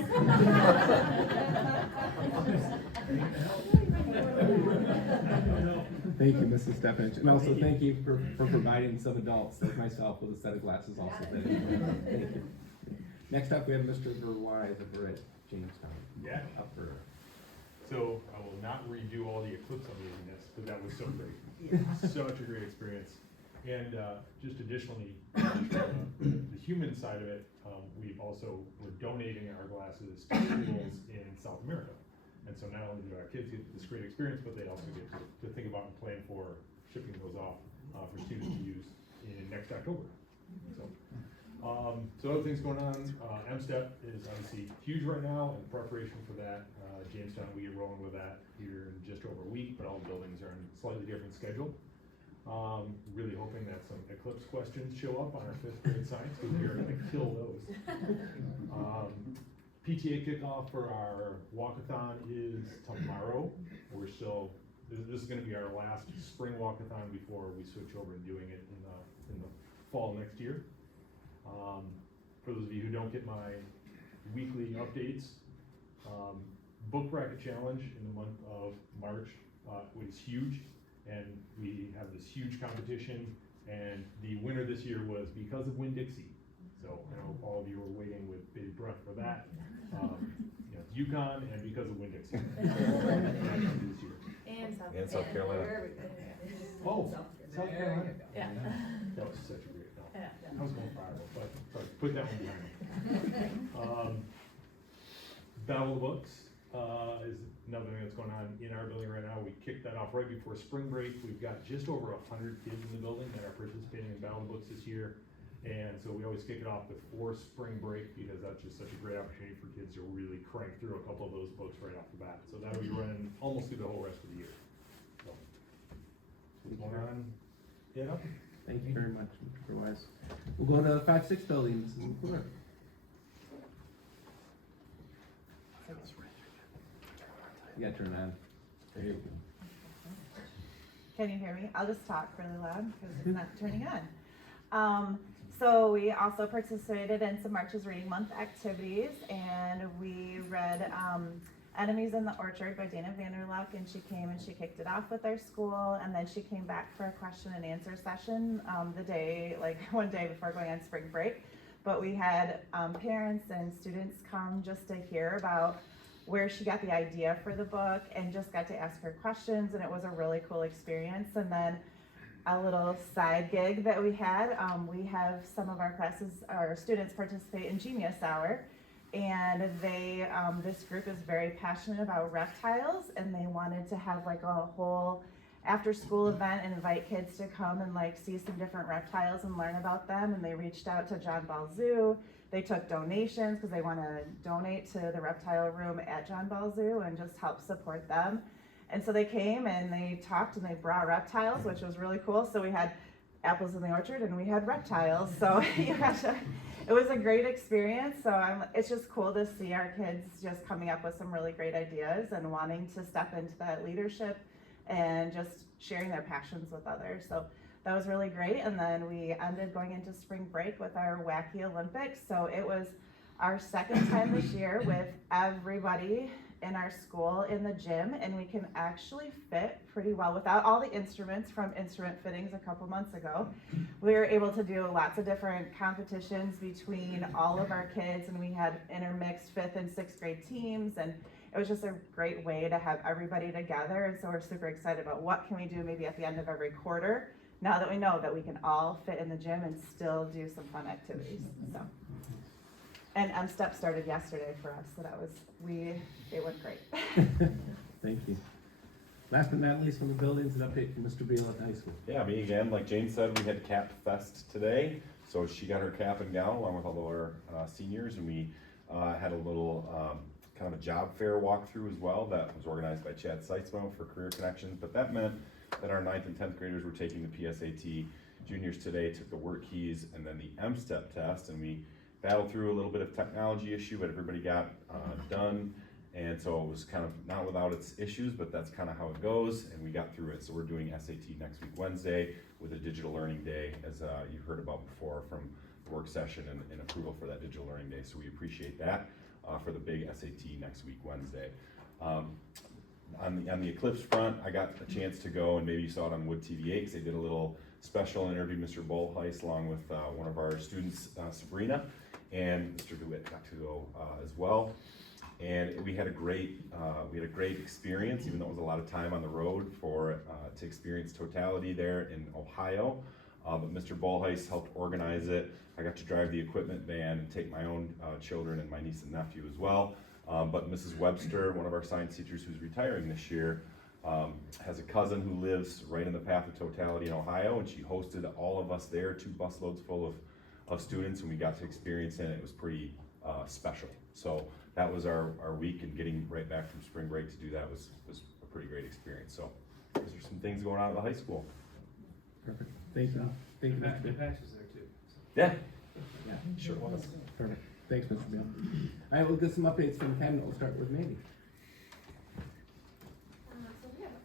Thank you, Mrs. Stefanich. And also thank you for providing some adults like myself with a set of glasses also. Thank you. Next up, we have Mr. Verwise over at Jamestown. Yeah. Up for So I will not redo all the eclipse amazingness, but that was so great. Such a great experience. And just additionally, the human side of it, we're donating our glasses to schools in South America. And so not only do our kids get this great experience, but they also get to think about and plan for shipping those off for students to use in next October. So other things going on, MSTEP is obviously huge right now in preparation for that. Jamestown, we get rolling with that here in just over a week, but all the buildings are on a slightly different schedule. Really hoping that some eclipse questions show up on our 5th grade science, because we are gonna kill those. PTA kickoff for our walkathon is tomorrow. We're still, this is gonna be our last spring walkathon before we switch over and doing it in the fall next year. For those of you who don't get my weekly updates, Book Bracket Challenge in the month of March was huge, and we have this huge competition, and the winner this year was Because of Winn-Dixie. So I know all of you were waiting with bated breath for that. UConn and Because of Winn-Dixie. And South Carolina. Oh, South Carolina. Yeah. That was such a great, I was going viral, but sorry, put that one behind me. Battle of the Books is another thing that's going on in our building right now. We kicked that off right before spring break. We've got just over 100 kids in the building that are participating in Battle of the Books this year. And so we always kick it off before spring break because that's just such a great opportunity for kids to really crank through a couple of those books right off the bat. So that'll be running almost through the whole rest of the year. So, what's going on? Yeah. Thank you very much, Mr. Wise. We'll go to the 5-6 building. Mrs. McClure. You gotta turn it on. There you go. Can you hear me? I'll just talk really loud because it's not turning on. So we also participated in some March's Reading Month activities, and we read Enemies in the Orchard by Dana Vanderluck, and she came and she kicked it off with our school, and then she came back for a question and answer session one day before going on spring break. But we had parents and students come just to hear about where she got the idea for the book and just got to ask her questions, and it was a really cool experience. And then a little side gig that we had. We have some of our students participate in Genius Hour, and they, this group is very passionate about reptiles, and they wanted to have like a whole after-school event and invite kids to come and like see some different reptiles and learn about them. And they reached out to John Ball Zoo. They took donations because they want to donate to the reptile room at John Ball Zoo and just help support them. And so they came and they talked and they brought reptiles, which was really cool. So we had apples in the orchard and we had reptiles. So it was a great experience. So it's just cool to see our kids just coming up with some really great ideas and wanting to step into that leadership and just sharing their passions with others. So that was really great. And then we ended going into spring break with our Wacky Olympics. So it was our second time this year with everybody in our school in the gym, and we can actually fit pretty well without all the instruments from instrument fittings a couple months ago. We were able to do lots of different competitions between all of our kids, and we had intermixed 5th and 6th grade teams, and it was just a great way to have everybody together. And so we're super excited about what can we do maybe at the end of every quarter, now that we know that we can all fit in the gym and still do some fun activities. So, and M-Step started yesterday for us, so it went great. Thank you. Last but not least, from the buildings, an update from Mr. Beal at the high school. Yeah, me again, like Jane said, we had Cap Fest today, so she got her cap and gown along with all of our seniors, and we had a little kind of a job fair walkthrough as well that was organized by Chad Seitzmo for Career Connections, but that meant that our 9th and 10th graders were taking the PSAT. Juniors today took the Word Keys and then the M-Step test, and we battled through a little bit of technology issue, but everybody got done. And so it was kind of not without its issues, but that's kind of how it goes, and we got through it. So we're doing SAT next week, Wednesday, with a digital learning day, as you heard about before from the work session and approval for that digital learning day. So we appreciate that for the big SAT next week, Wednesday. On the Eclipse front, I got a chance to go, and maybe you saw it on Wood TVA, because they did a little special interview, Mr. Bullheis, along with one of our students, Sabrina, and Mr. DeWitt got to go as well. And we had a great experience, even though it was a lot of time on the road to experience totality there in Ohio. But Mr. Bullheis helped organize it. I got to drive the equipment van and take my own children and my niece and nephew as well. But Mrs. Webster, one of our science teachers who's retiring this year, has a cousin who lives right in the path of totality in Ohio, and she hosted all of us there, 2 busloads full of students, and we got to experience it, and it was pretty special. So that was our week, and getting right back from spring break to do that was a pretty great experience. So those are some things going on at the high school. Perfect. Thank you. Thank you, Mr. The Beal. patch was there too. Yeah, Yeah, sure was. perfect. Thanks, Mr. Beal. All right, we'll get some updates from the cabinet. We'll start with Mandy. So we have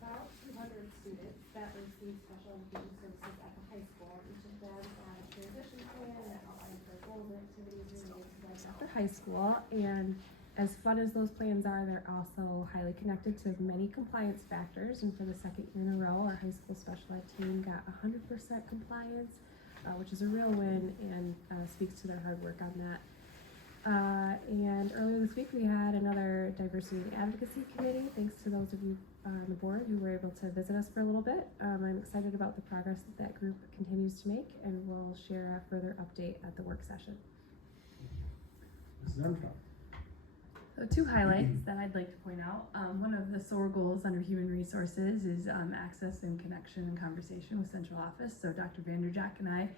about 200 students that receive special education services at the high school. Each of them had a transition plan that outlines their goals and activities related to them at the high school. And as fun as those plans are, they're also highly connected to many compliance factors. And for the second year in a row, our high school special ed team got 100% compliance, which is a real win and speaks to their hard work on that. And earlier this week, we had another diversity and advocacy committee. Thanks to those of you on the board who were able to visit us for a little bit. I'm excited about the progress that group continues to make, and we'll share a further update at the work session. Mrs. Armstrong. So 2 highlights that I'd like to point out. One of the SOAR goals under Human Resources is access and connection and conversation with central office. So Dr. Vanderjack and I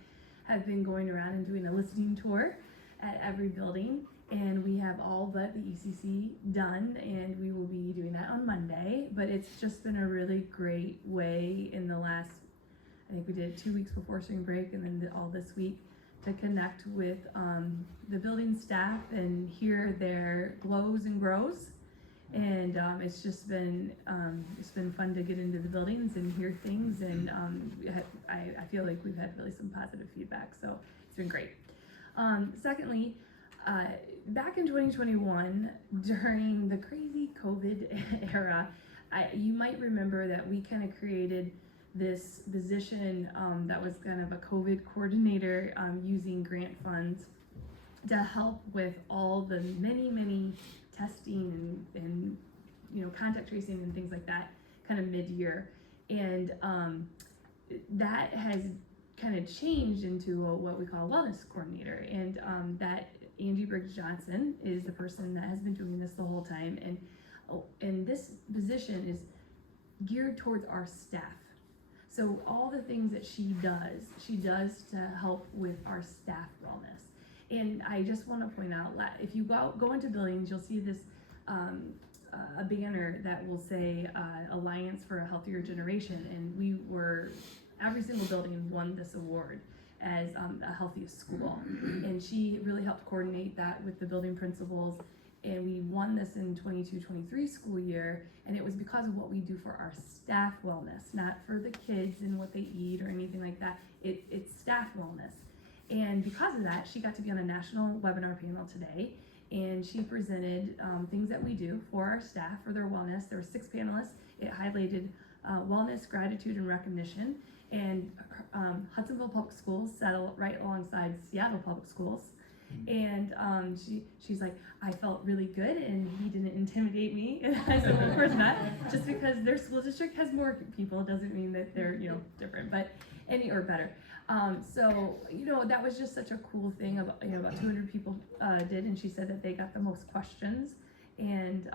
have been going around and doing a listening tour at every building, and we have all but the ECC done, and we will be doing that on Monday. But it's just been a really great way in the last, I think we did it 2 weeks before spring break and then all this week, to connect with the building staff and hear their glows and grows. And it's just been fun to get into the buildings and hear things, and I feel like we've had really some positive feedback, so it's been great. Secondly, back in 2021, during the crazy COVID era, you might remember that we kind of created this position that was kind of a COVID coordinator using grant funds to help with all the many testing and contact tracing and things like that kind of mid-year. And that has kind of changed into what we call a wellness coordinator, and that Angie Briggs Johnson is the person that has been doing this the whole time, and this position is geared towards our staff. So all the things that she does to help with our staff wellness. And I just want to point out, if you go into buildings, you'll see this a banner that will say Alliance for a Healthier Generation, and every single building won this award as a healthiest school, and she really helped coordinate that with the building principals, and we won this in 22-23 school year, and it was because of what we do for our staff wellness, not for the kids and what they eat or anything like that. It's staff wellness. And because of that, she got to be on a national webinar panel today, and she presented things that we do for our staff, for their wellness. There were 6 panelists. It highlighted wellness, gratitude, and recognition. And Hudsonville Public Schools sat right alongside Seattle Public Schools. And she's like, I felt really good, and he didn't intimidate me. And I said, of course not. Just because their school district has more people doesn't mean that they're different, but or better. So that was just such a cool thing. About 200 people did, and she said that they got the most questions. And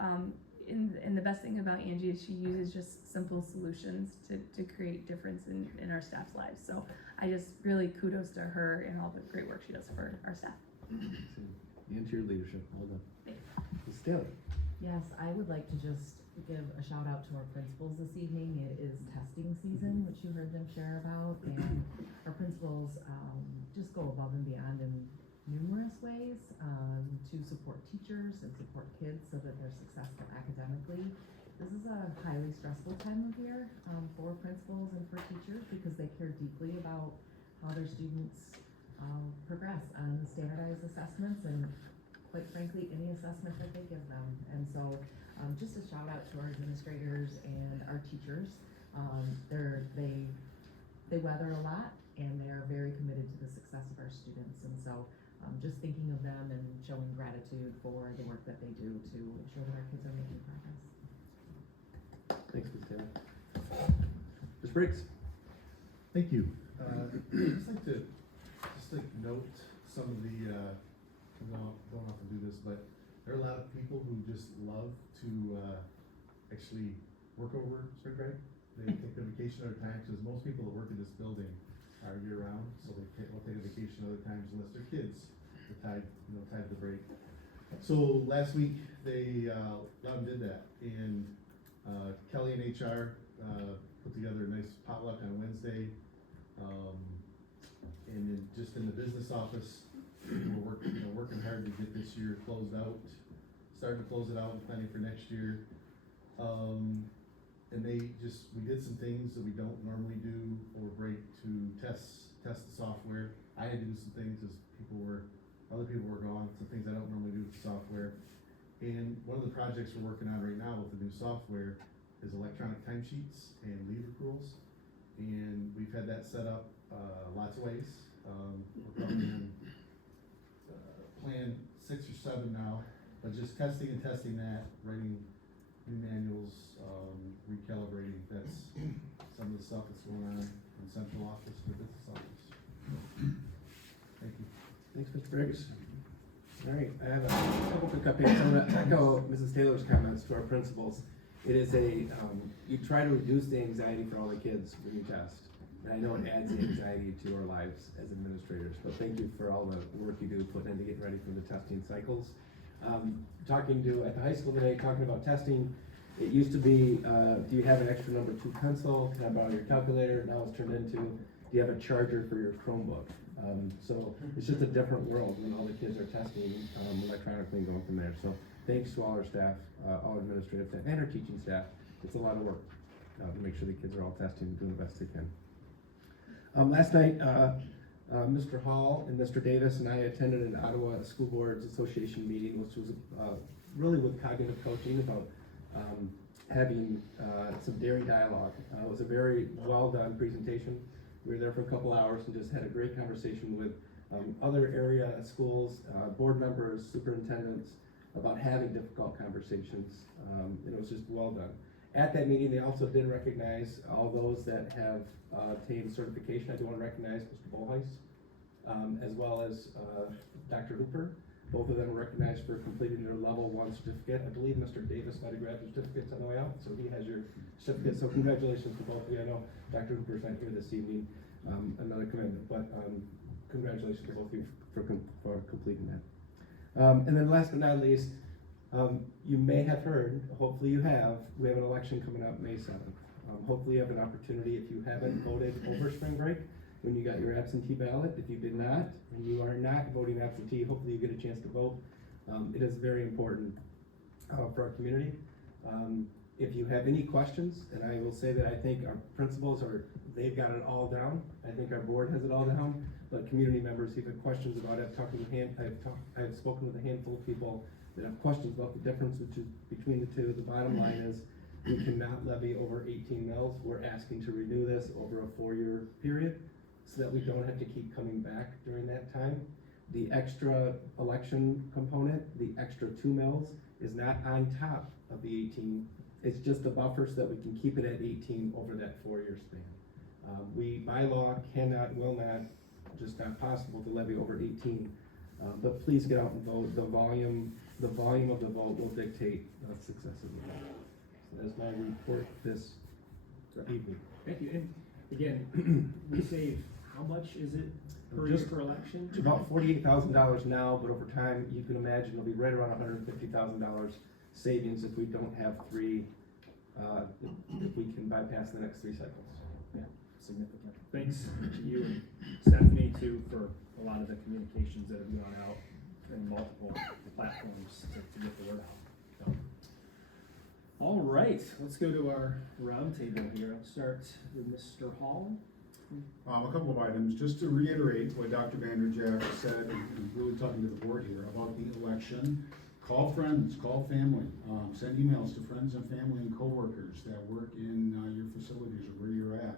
the best thing about Angie is she uses just simple solutions to create difference in our staff's lives. So I just really kudos to her and all the great work she does for our staff. And to your leadership, well done. Ms. Taylor. Yes, I would like to just give a shout out to our principals this evening. It is testing season, which you heard them share about, and our principals just go above and beyond in numerous ways to support teachers and support kids so that they're successful academically. This is a highly stressful time of year for principals and for teachers because they care deeply about how their students progress on standardized assessments and, quite frankly, any assessment that they give them. And so just a shout out to our administrators and our teachers. They weather a lot, and they're very committed to the success of our students. And so just thinking of them and showing gratitude for the work that they do to ensure that our kids are making progress. Thanks, Ms. Taylor. Ms. Briggs. Thank you. I'd just like to note some of the, don't have to do this, but there are a lot of people who just love to actually work over spring break. They take their vacation other times, because most people that work in this building are year round, so they will take a vacation other times unless their kids are tied to the break. So last week, a lot of them did that, and Kelly and HR put together a nice potluck on Wednesday. And then just in the business office, we're working hard to get this year closed out, starting to close it out and planning for next year. And we did some things that we don't normally do over break to test the software. I had to do some things as other people were gone, some things I don't normally do with the software. And one of the projects we're working on right now with the new software is electronic timesheets and leave accruals. And we've had that set up lots of ways. We're probably in plan 6 or 7 now, but just testing that, writing new manuals, recalibrating. That's some of the stuff that's going on in the central office and the business office. Thank you. Thanks, Mr. Briggs. All right, I have a couple quick updates. I'm going to echo Mrs. Taylor's comments to our principals. It is you try to reduce the anxiety for all the kids when you test. And I know it adds the anxiety to our lives as administrators, but thank you for all the work you do putting into getting ready for the testing cycles. Talking at the high school today, talking about testing, it used to be, do you have an extra number 2 pencil? Can I borrow your calculator? Now it's turned into, do you have a charger for your Chromebook? So it's just a different world when all the kids are testing electronically and going from there. So thanks to all our staff, all administrative staff, and our teaching staff. It's a lot of work to make sure the kids are all testing and doing the best they can. Last night, Mr. Hall and Mr. Davis and I attended an Ottawa School Boards Association meeting, which was really with cognitive coaching about having some daring dialogue. It was a very well done presentation. We were there for a couple hours and just had a great conversation with other area schools, board members, superintendents, about having difficult conversations, and it was just well done. At that meeting, they also did recognize all those that have obtained certification. I do want to recognize Mr. Bolheis, as well as Dr. Hooper. Both of them were recognized for completing their level 1 certificate. I believe Mr. Davis might have grabbed his certificates on the way out, so he has your certificate. So congratulations to both of you. I know Dr. Hooper's not here this evening, another commitment, but congratulations to both of you for completing that. And then last but not least, you may have heard, hopefully you have, we have an election coming up May 7th. Hopefully you have an opportunity, if you haven't voted over spring break, when you got your absentee ballot. If you did not, and you are not voting absentee, hopefully you get a chance to vote. It is very important for our community. If you have any questions, and I will say that I think our principals they've got it all down. I think our board has it all down, but community members, if you have questions about it, I've spoken with a handful of people that have questions about the difference between the two. The bottom line is, we cannot levy over 18 mills. We're asking to renew this over a 4-year period, so that we don't have to keep coming back during that time. The extra election component, the extra 2 mills, is not on top of the 18. It's just a buffer so that we can keep it at 18 over that 4-year span. We, by law, cannot, will not, just not possible to levy over 18. But please get out and vote. The volume of the vote will dictate the success of the vote. So that's my report this evening. Thank you. And again, we save, how much is it per year per election? It's about $48,000 now, but over time, you can imagine it'll be right around $150,000 savings if we don't have 3, if we can bypass the next 3 cycles. Yeah, significant. Thanks to you and Stephanie too for a lot of the communications that have gone out in multiple platforms to get the word out. So. All right, let's go to our roundtable here. I'll start with Mr. Hall. A couple of items, just to reiterate what Dr. Vanderjack said, and really talking to the board here about the election. Call friends, call family, send emails to friends and family and coworkers that work in your facilities or where you're at.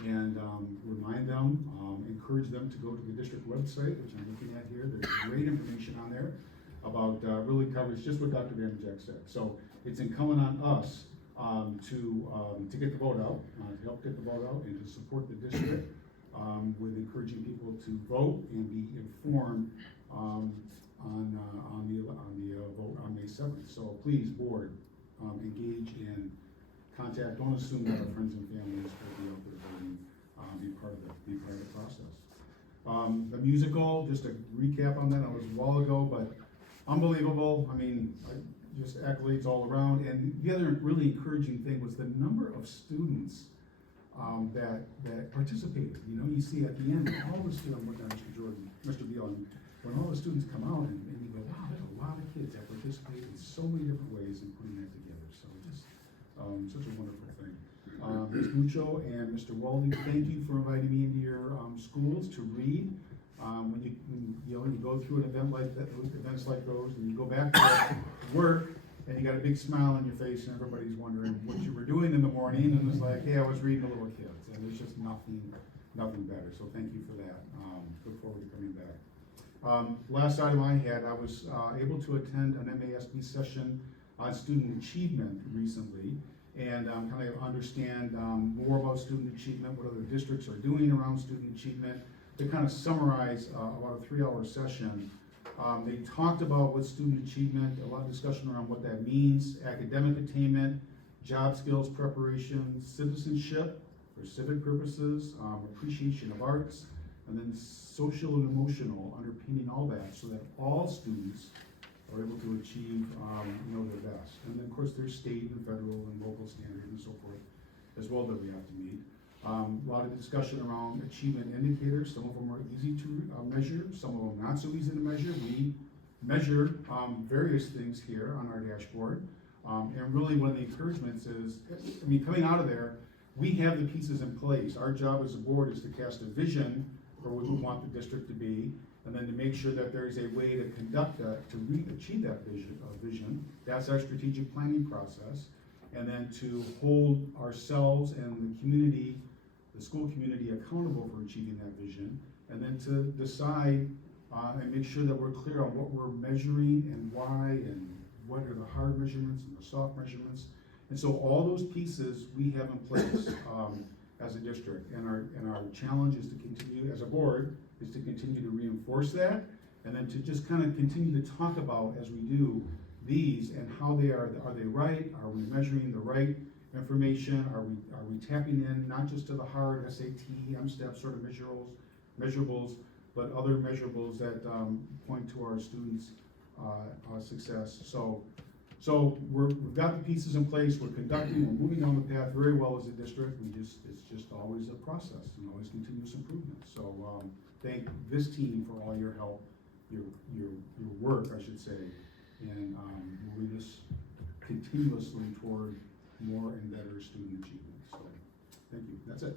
And remind them, encourage them to go to the district website, which I'm looking at here. There's great information on there about really covers just what Dr. Vanderjack said. So it's incumbent on us to get the vote out, to help get the vote out, and to support the district with encouraging people to vote and be informed on the vote on May 7th. So please, board, engage in contact. Don't assume that our friends and families will be out there voting. Be part of the process. The musical, just a recap on that. It was a while ago, but unbelievable. I mean, just accolades all around. And the other really encouraging thing was the number of students that participated. You know, you see at the end, all the students, I'm looking at Mr. Jordan, Mr. Beal, and when all the students come out and you go, wow, there's a lot of kids that participate in so many different ways in putting that together. So just such a wonderful thing. Ms. Mucho and Mr. Walden, thank you for inviting me into your schools to read. When you go through an event like that, events like those, and you go back to work, and you got a big smile on your face, and everybody's wondering what you were doing in the morning, and it's like, hey, I was reading to little kids, and there's just nothing better. So thank you for that. Look forward to coming back. Last item I had, I was able to attend an MASB session on student achievement recently, and kind of understand more about student achievement, what other districts are doing around student achievement. To kind of summarize about a 3-hour session, they talked about what student achievement, a lot of discussion around what that means, academic attainment, job skills preparation, citizenship for civic purposes, appreciation of arts, and then social and emotional underpinning all that, so that all students are able to achieve their best. And then of course there's state and federal and local standards and so forth as well that we have to meet. A lot of discussion around achievement indicators. Some of them are easy to measure, some of them not so easy to measure. We measure various things here on our dashboard. And really one of the encouragements is, coming out of there, we have the pieces in place. Our job as a board is to cast a vision for what we want the district to be, and then to make sure that there is a way to conduct that, to achieve that vision. That's our strategic planning process. And then to hold ourselves and the community, the school community, accountable for achieving that vision. And then to decide and make sure that we're clear on what we're measuring and why, and what are the hard measurements and the soft measurements, And so all those pieces we have in place, as a district, and our challenge is to continue, as a board, is to continue to reinforce that, and then to just kind of continue to talk about, as we do, these and how they are they right? Are we measuring the right information? Are we tapping in not just to the hard SAT, MSTEP sort of measurables, but other measurables that point to our students' success. So we've got the pieces in place. We're moving down the path very well as a district. It's just always a process and always continuous improvement. So thank this team for all your help, your work, I should say, in moving us continuously toward more and better student achievement. So thank you. That's it.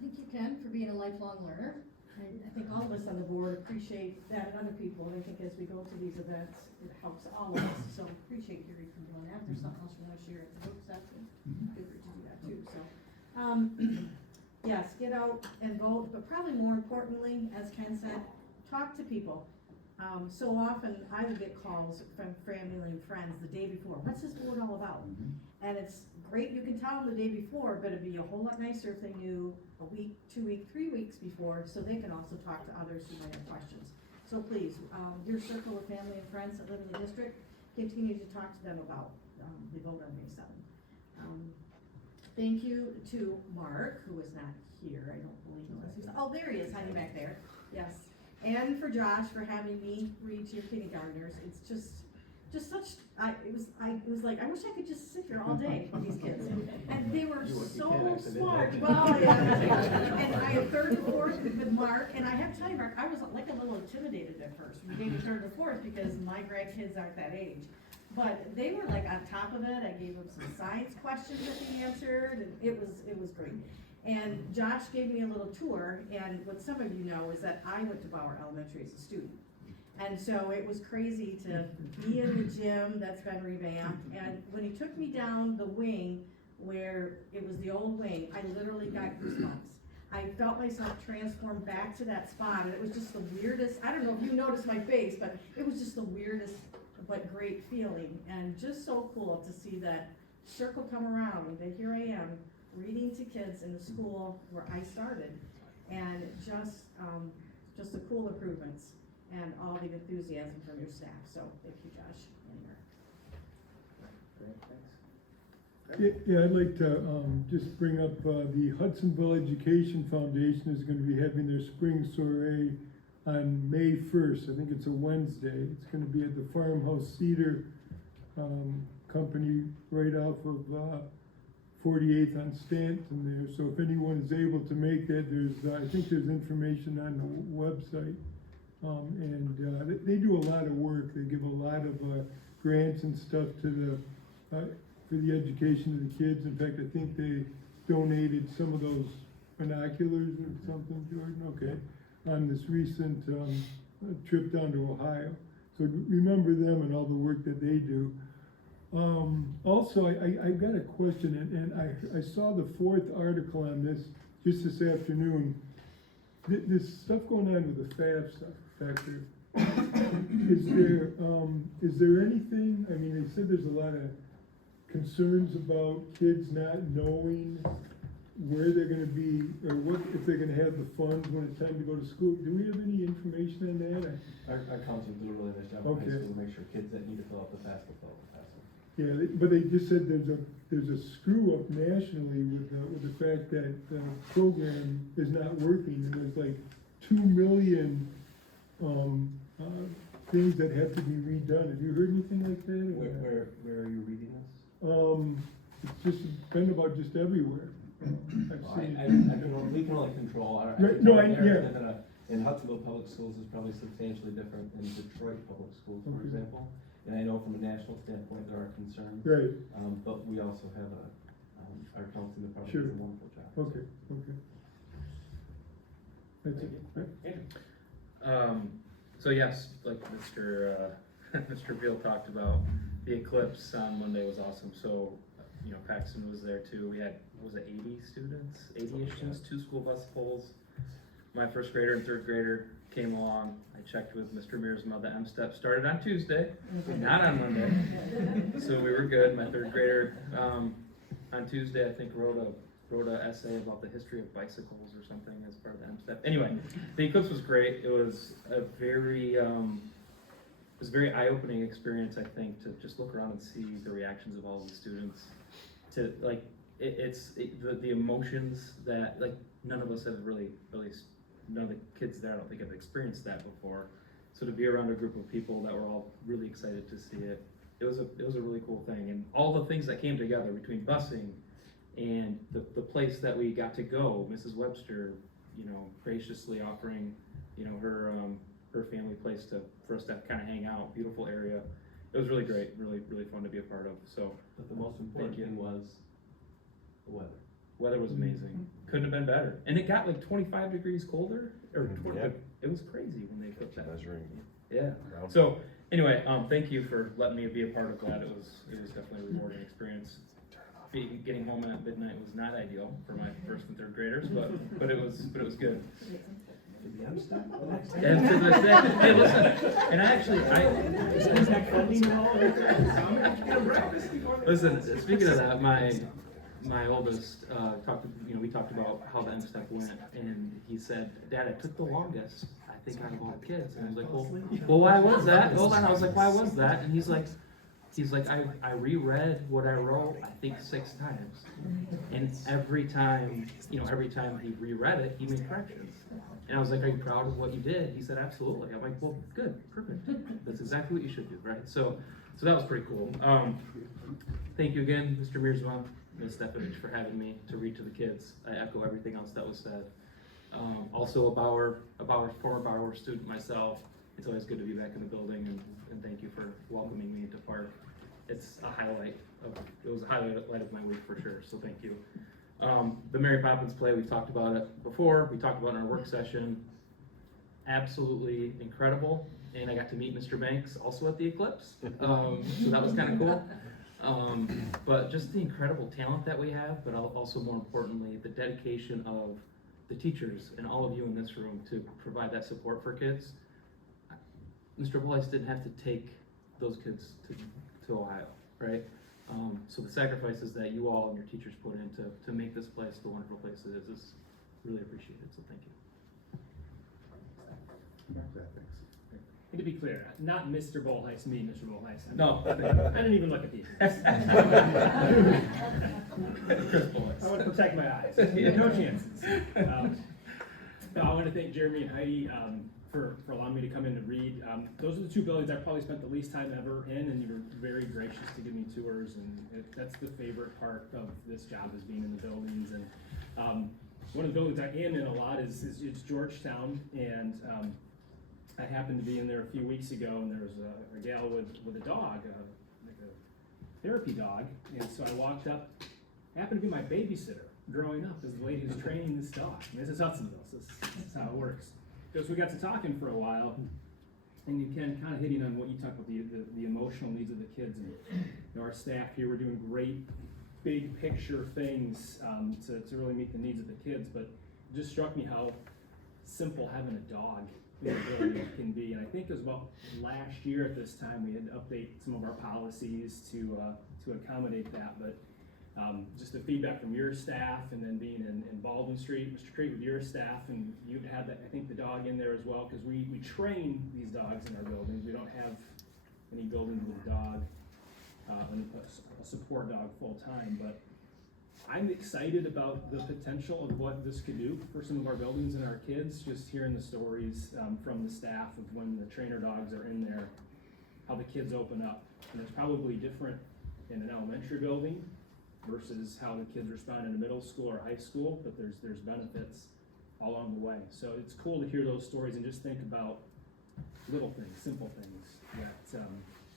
Thank you, Ken, for being a lifelong learner. I think all of us on the board appreciate that, and other people, and I think as we go to these events, it helps all of us, so appreciate Gary for doing that. If there's something else you want to share at the group session, feel free to do that too, so. Yes, get out and vote, but probably more importantly, as Ken said, talk to people. So often I would get calls from family and friends the day before, what's this board all about? And it's great, you can tell them the day before, but it'd be a whole lot nicer if they knew a week, 2 weeks, 3 weeks before, so they can also talk to others who might have questions. So please, your circle of family and friends that live in the district, continue to talk to them about the vote on May 7th. Thank you to Mark, who is not here, I don't believe he was. Oh, there he is, hiding back there, yes. And for Josh for having me read to your kindergartners. It's just such, it was like, I wish I could just sit here all day with these kids. And they were so smart. Well, yeah. And I had third and fourth with Mark, and I have to tell you, Mark, I was like a little intimidated at first. We gave me third and fourth because my grandkids aren't that age. But they were like on top of it. I gave them some science questions that they answered, and it was great. And Josh gave me a little tour, and what some of you know is that I went to Bauer Elementary as a student. And so it was crazy to be in the gym that's been revamped, and when he took me down the wing where it was the old wing, I literally got goosebumps. I felt myself transform back to that spot, and it was just the weirdest, I don't know if you noticed my face, but it was just the weirdest but great feeling, and just so cool to see that circle come around, that here I am, reading to kids in the school where I started, and just the cool improvements and all the enthusiasm from your staff. So thank you, Josh. Great, thanks. Yeah, I'd like to just bring up the Hudsonville Education Foundation is going to be having their spring soiree on May 1st. I think it's a Wednesday. It's going to be at the Farmhouse Cedar Company right off of 48th on Stanton there. So if anyone is able to make that, I think there's information on the website. And they do a lot of work. They give a lot of grants and stuff to for the education of the kids. In fact, I think they donated some of those binoculars or something, Jordan. Okay, on this recent trip down to Ohio. So remember them and all the work that they do. Also, I got a question, and I saw the 4th article on this just this afternoon. This stuff going on with the FAB factor. Is there anything? I mean, they said there's a lot of concerns about kids not knowing where they're going to be or what if they're going to have the funds when it's time to go to school. Do we have any information on that? Our counselors do a really nice job Okay. in high school to make sure kids that need to fill out the FAFSA fill out the FAFSA. Yeah, but they just said there's a screw up nationally with the fact that the program is not working, and there's like 2 million things that have to be redone. Have you heard anything like that? Where are you reading this? It's just been about just everywhere. We can only control our. Right, no, In Hudsonville Public Schools is probably substantially different than Detroit Public Schools, for example. And I know from a national standpoint there are concerns. Right. But we also have our counseling department Sure. does a wonderful job. Okay. That's it. So yes, like Mr. Beal talked about, the eclipse on Monday was awesome. So, Paxton was there too. We had, was it 80 students, 80-ish students, 2 school bus pulls. my first grader and third grader came along. I checked with Mr. Mearsma. The M-Step started on Tuesday, not on Monday. So we were good. My third grader on Tuesday, I think, wrote an essay about the history of bicycles or something as part of the M-Step. Anyway, the Eclipse was great. It was a very eye-opening experience, I think, to just look around and see the reactions of all the students. To like, the emotions that like none of us have really none of the kids there I don't think have experienced that before. So to be around a group of people that were all really excited to see it, it was a really cool thing. And all the things that came together between busing and the place that we got to go, Mrs. Webster, you know, graciously offering, you know, her family place for us to kind of hang out, beautiful area. It was really great, really fun to be a part of. So, But the most important thing was the weather. Weather was amazing. Couldn't have been better. And it got like 25 degrees colder, or 20, Yeah. It was crazy when they put that. Measuring. Yeah. So anyway, thank you for letting me be a part of that. It was definitely a rewarding experience. Getting home at midnight was not ideal for my first and third graders, but it was good. And to the day, hey, listen, and listen, speaking of that, my oldest we talked about how the M-Step went, and he said, Dad, I took the longest, I think, out of all the kids. And I was like, well, why was that? Hold on, I was like, why was that? And he's like, I reread what I wrote, I think 6 times. And every time he reread it, he made corrections. And I was like, are you proud of what you did? He said, absolutely. I'm like, well, good, perfect. That's exactly what you should do, right? So that was pretty cool. Thank you again, Mr. Mearsma, Ms. Stefanovich, for having me to read to the kids. I echo everything else that was said. Also a former Bauer student myself, it's always good to be back in the building, and thank you for welcoming me into Park. It was a highlight of my week for sure, so thank you. The Mary Poppins play, we've talked about it before, we talked about it in our work session. Absolutely incredible, and I got to meet Mr. Banks also at the Eclipse, so that was kind of cool. But just the incredible talent that we have, but also more importantly, the dedication of the teachers and all of you in this room to provide that support for kids. Mr. Blythe didn't have to take those kids to Ohio, right? So the sacrifices that you all and your teachers put in to make this place the wonderful place it is really appreciated, so thank you. And to be clear, not Mr. Bolheis, me, Mr. Bolheis. No. I didn't even look at these. Chris Bolheis. I want to protect my eyes. No chances. I want to thank Jeremy and Heidi for allowing me to come in to read. Those are the 2 buildings I probably spent the least time ever in, and you were very gracious to give me tours, and that's the favorite part of this job, is being in the buildings. And one of the buildings I am in a lot is Georgetown, and I happened to be in there a few weeks ago, and there was a gal with a dog, like a therapy dog, and so I walked up, happened to be my babysitter growing up as the lady who's training this dog. And this is Hudsonville, so this is how it works. Because we got to talking for a while, and you can kind of hitting on what you talked about, the emotional needs of the kids. And our staff here, we're doing great big picture things to really meet the needs of the kids, but it just struck me how simple having a dog in the building can be. And I think it was about last year at this time we had to update some of our policies to accommodate that. But just the feedback from your staff, and then being in Baldwin Street, Mr. Crete, with your staff, and you had that, I think, the dog in there as well, because we train these dogs in our buildings. We don't have any buildings with a dog, a support dog full time, but I'm excited about the potential of what this could do for some of our buildings and our kids. Just hearing the stories from the staff of when the trainer dogs are in there, how the kids open up, and it's probably different in an elementary building versus how the kids respond in a middle school or high school, but there's benefits all along the way. So it's cool to hear those stories and just think about little things, simple things that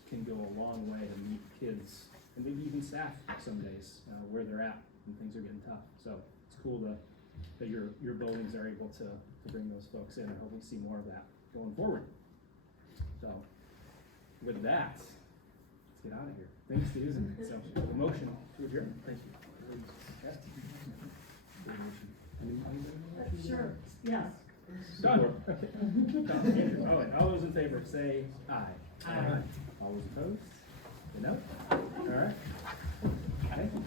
can go a long way to meet kids and maybe even staff some days where they're at when things are getting tough. So it's cool that your buildings are able to bring those folks in. I hope we see more of that going forward. So with that, let's get out of here. Thanks to Susan. So the motion to adjourn. Thank you. Sure, yes. favor say aye. Aye. All those opposed? Say no? All right. Thank you.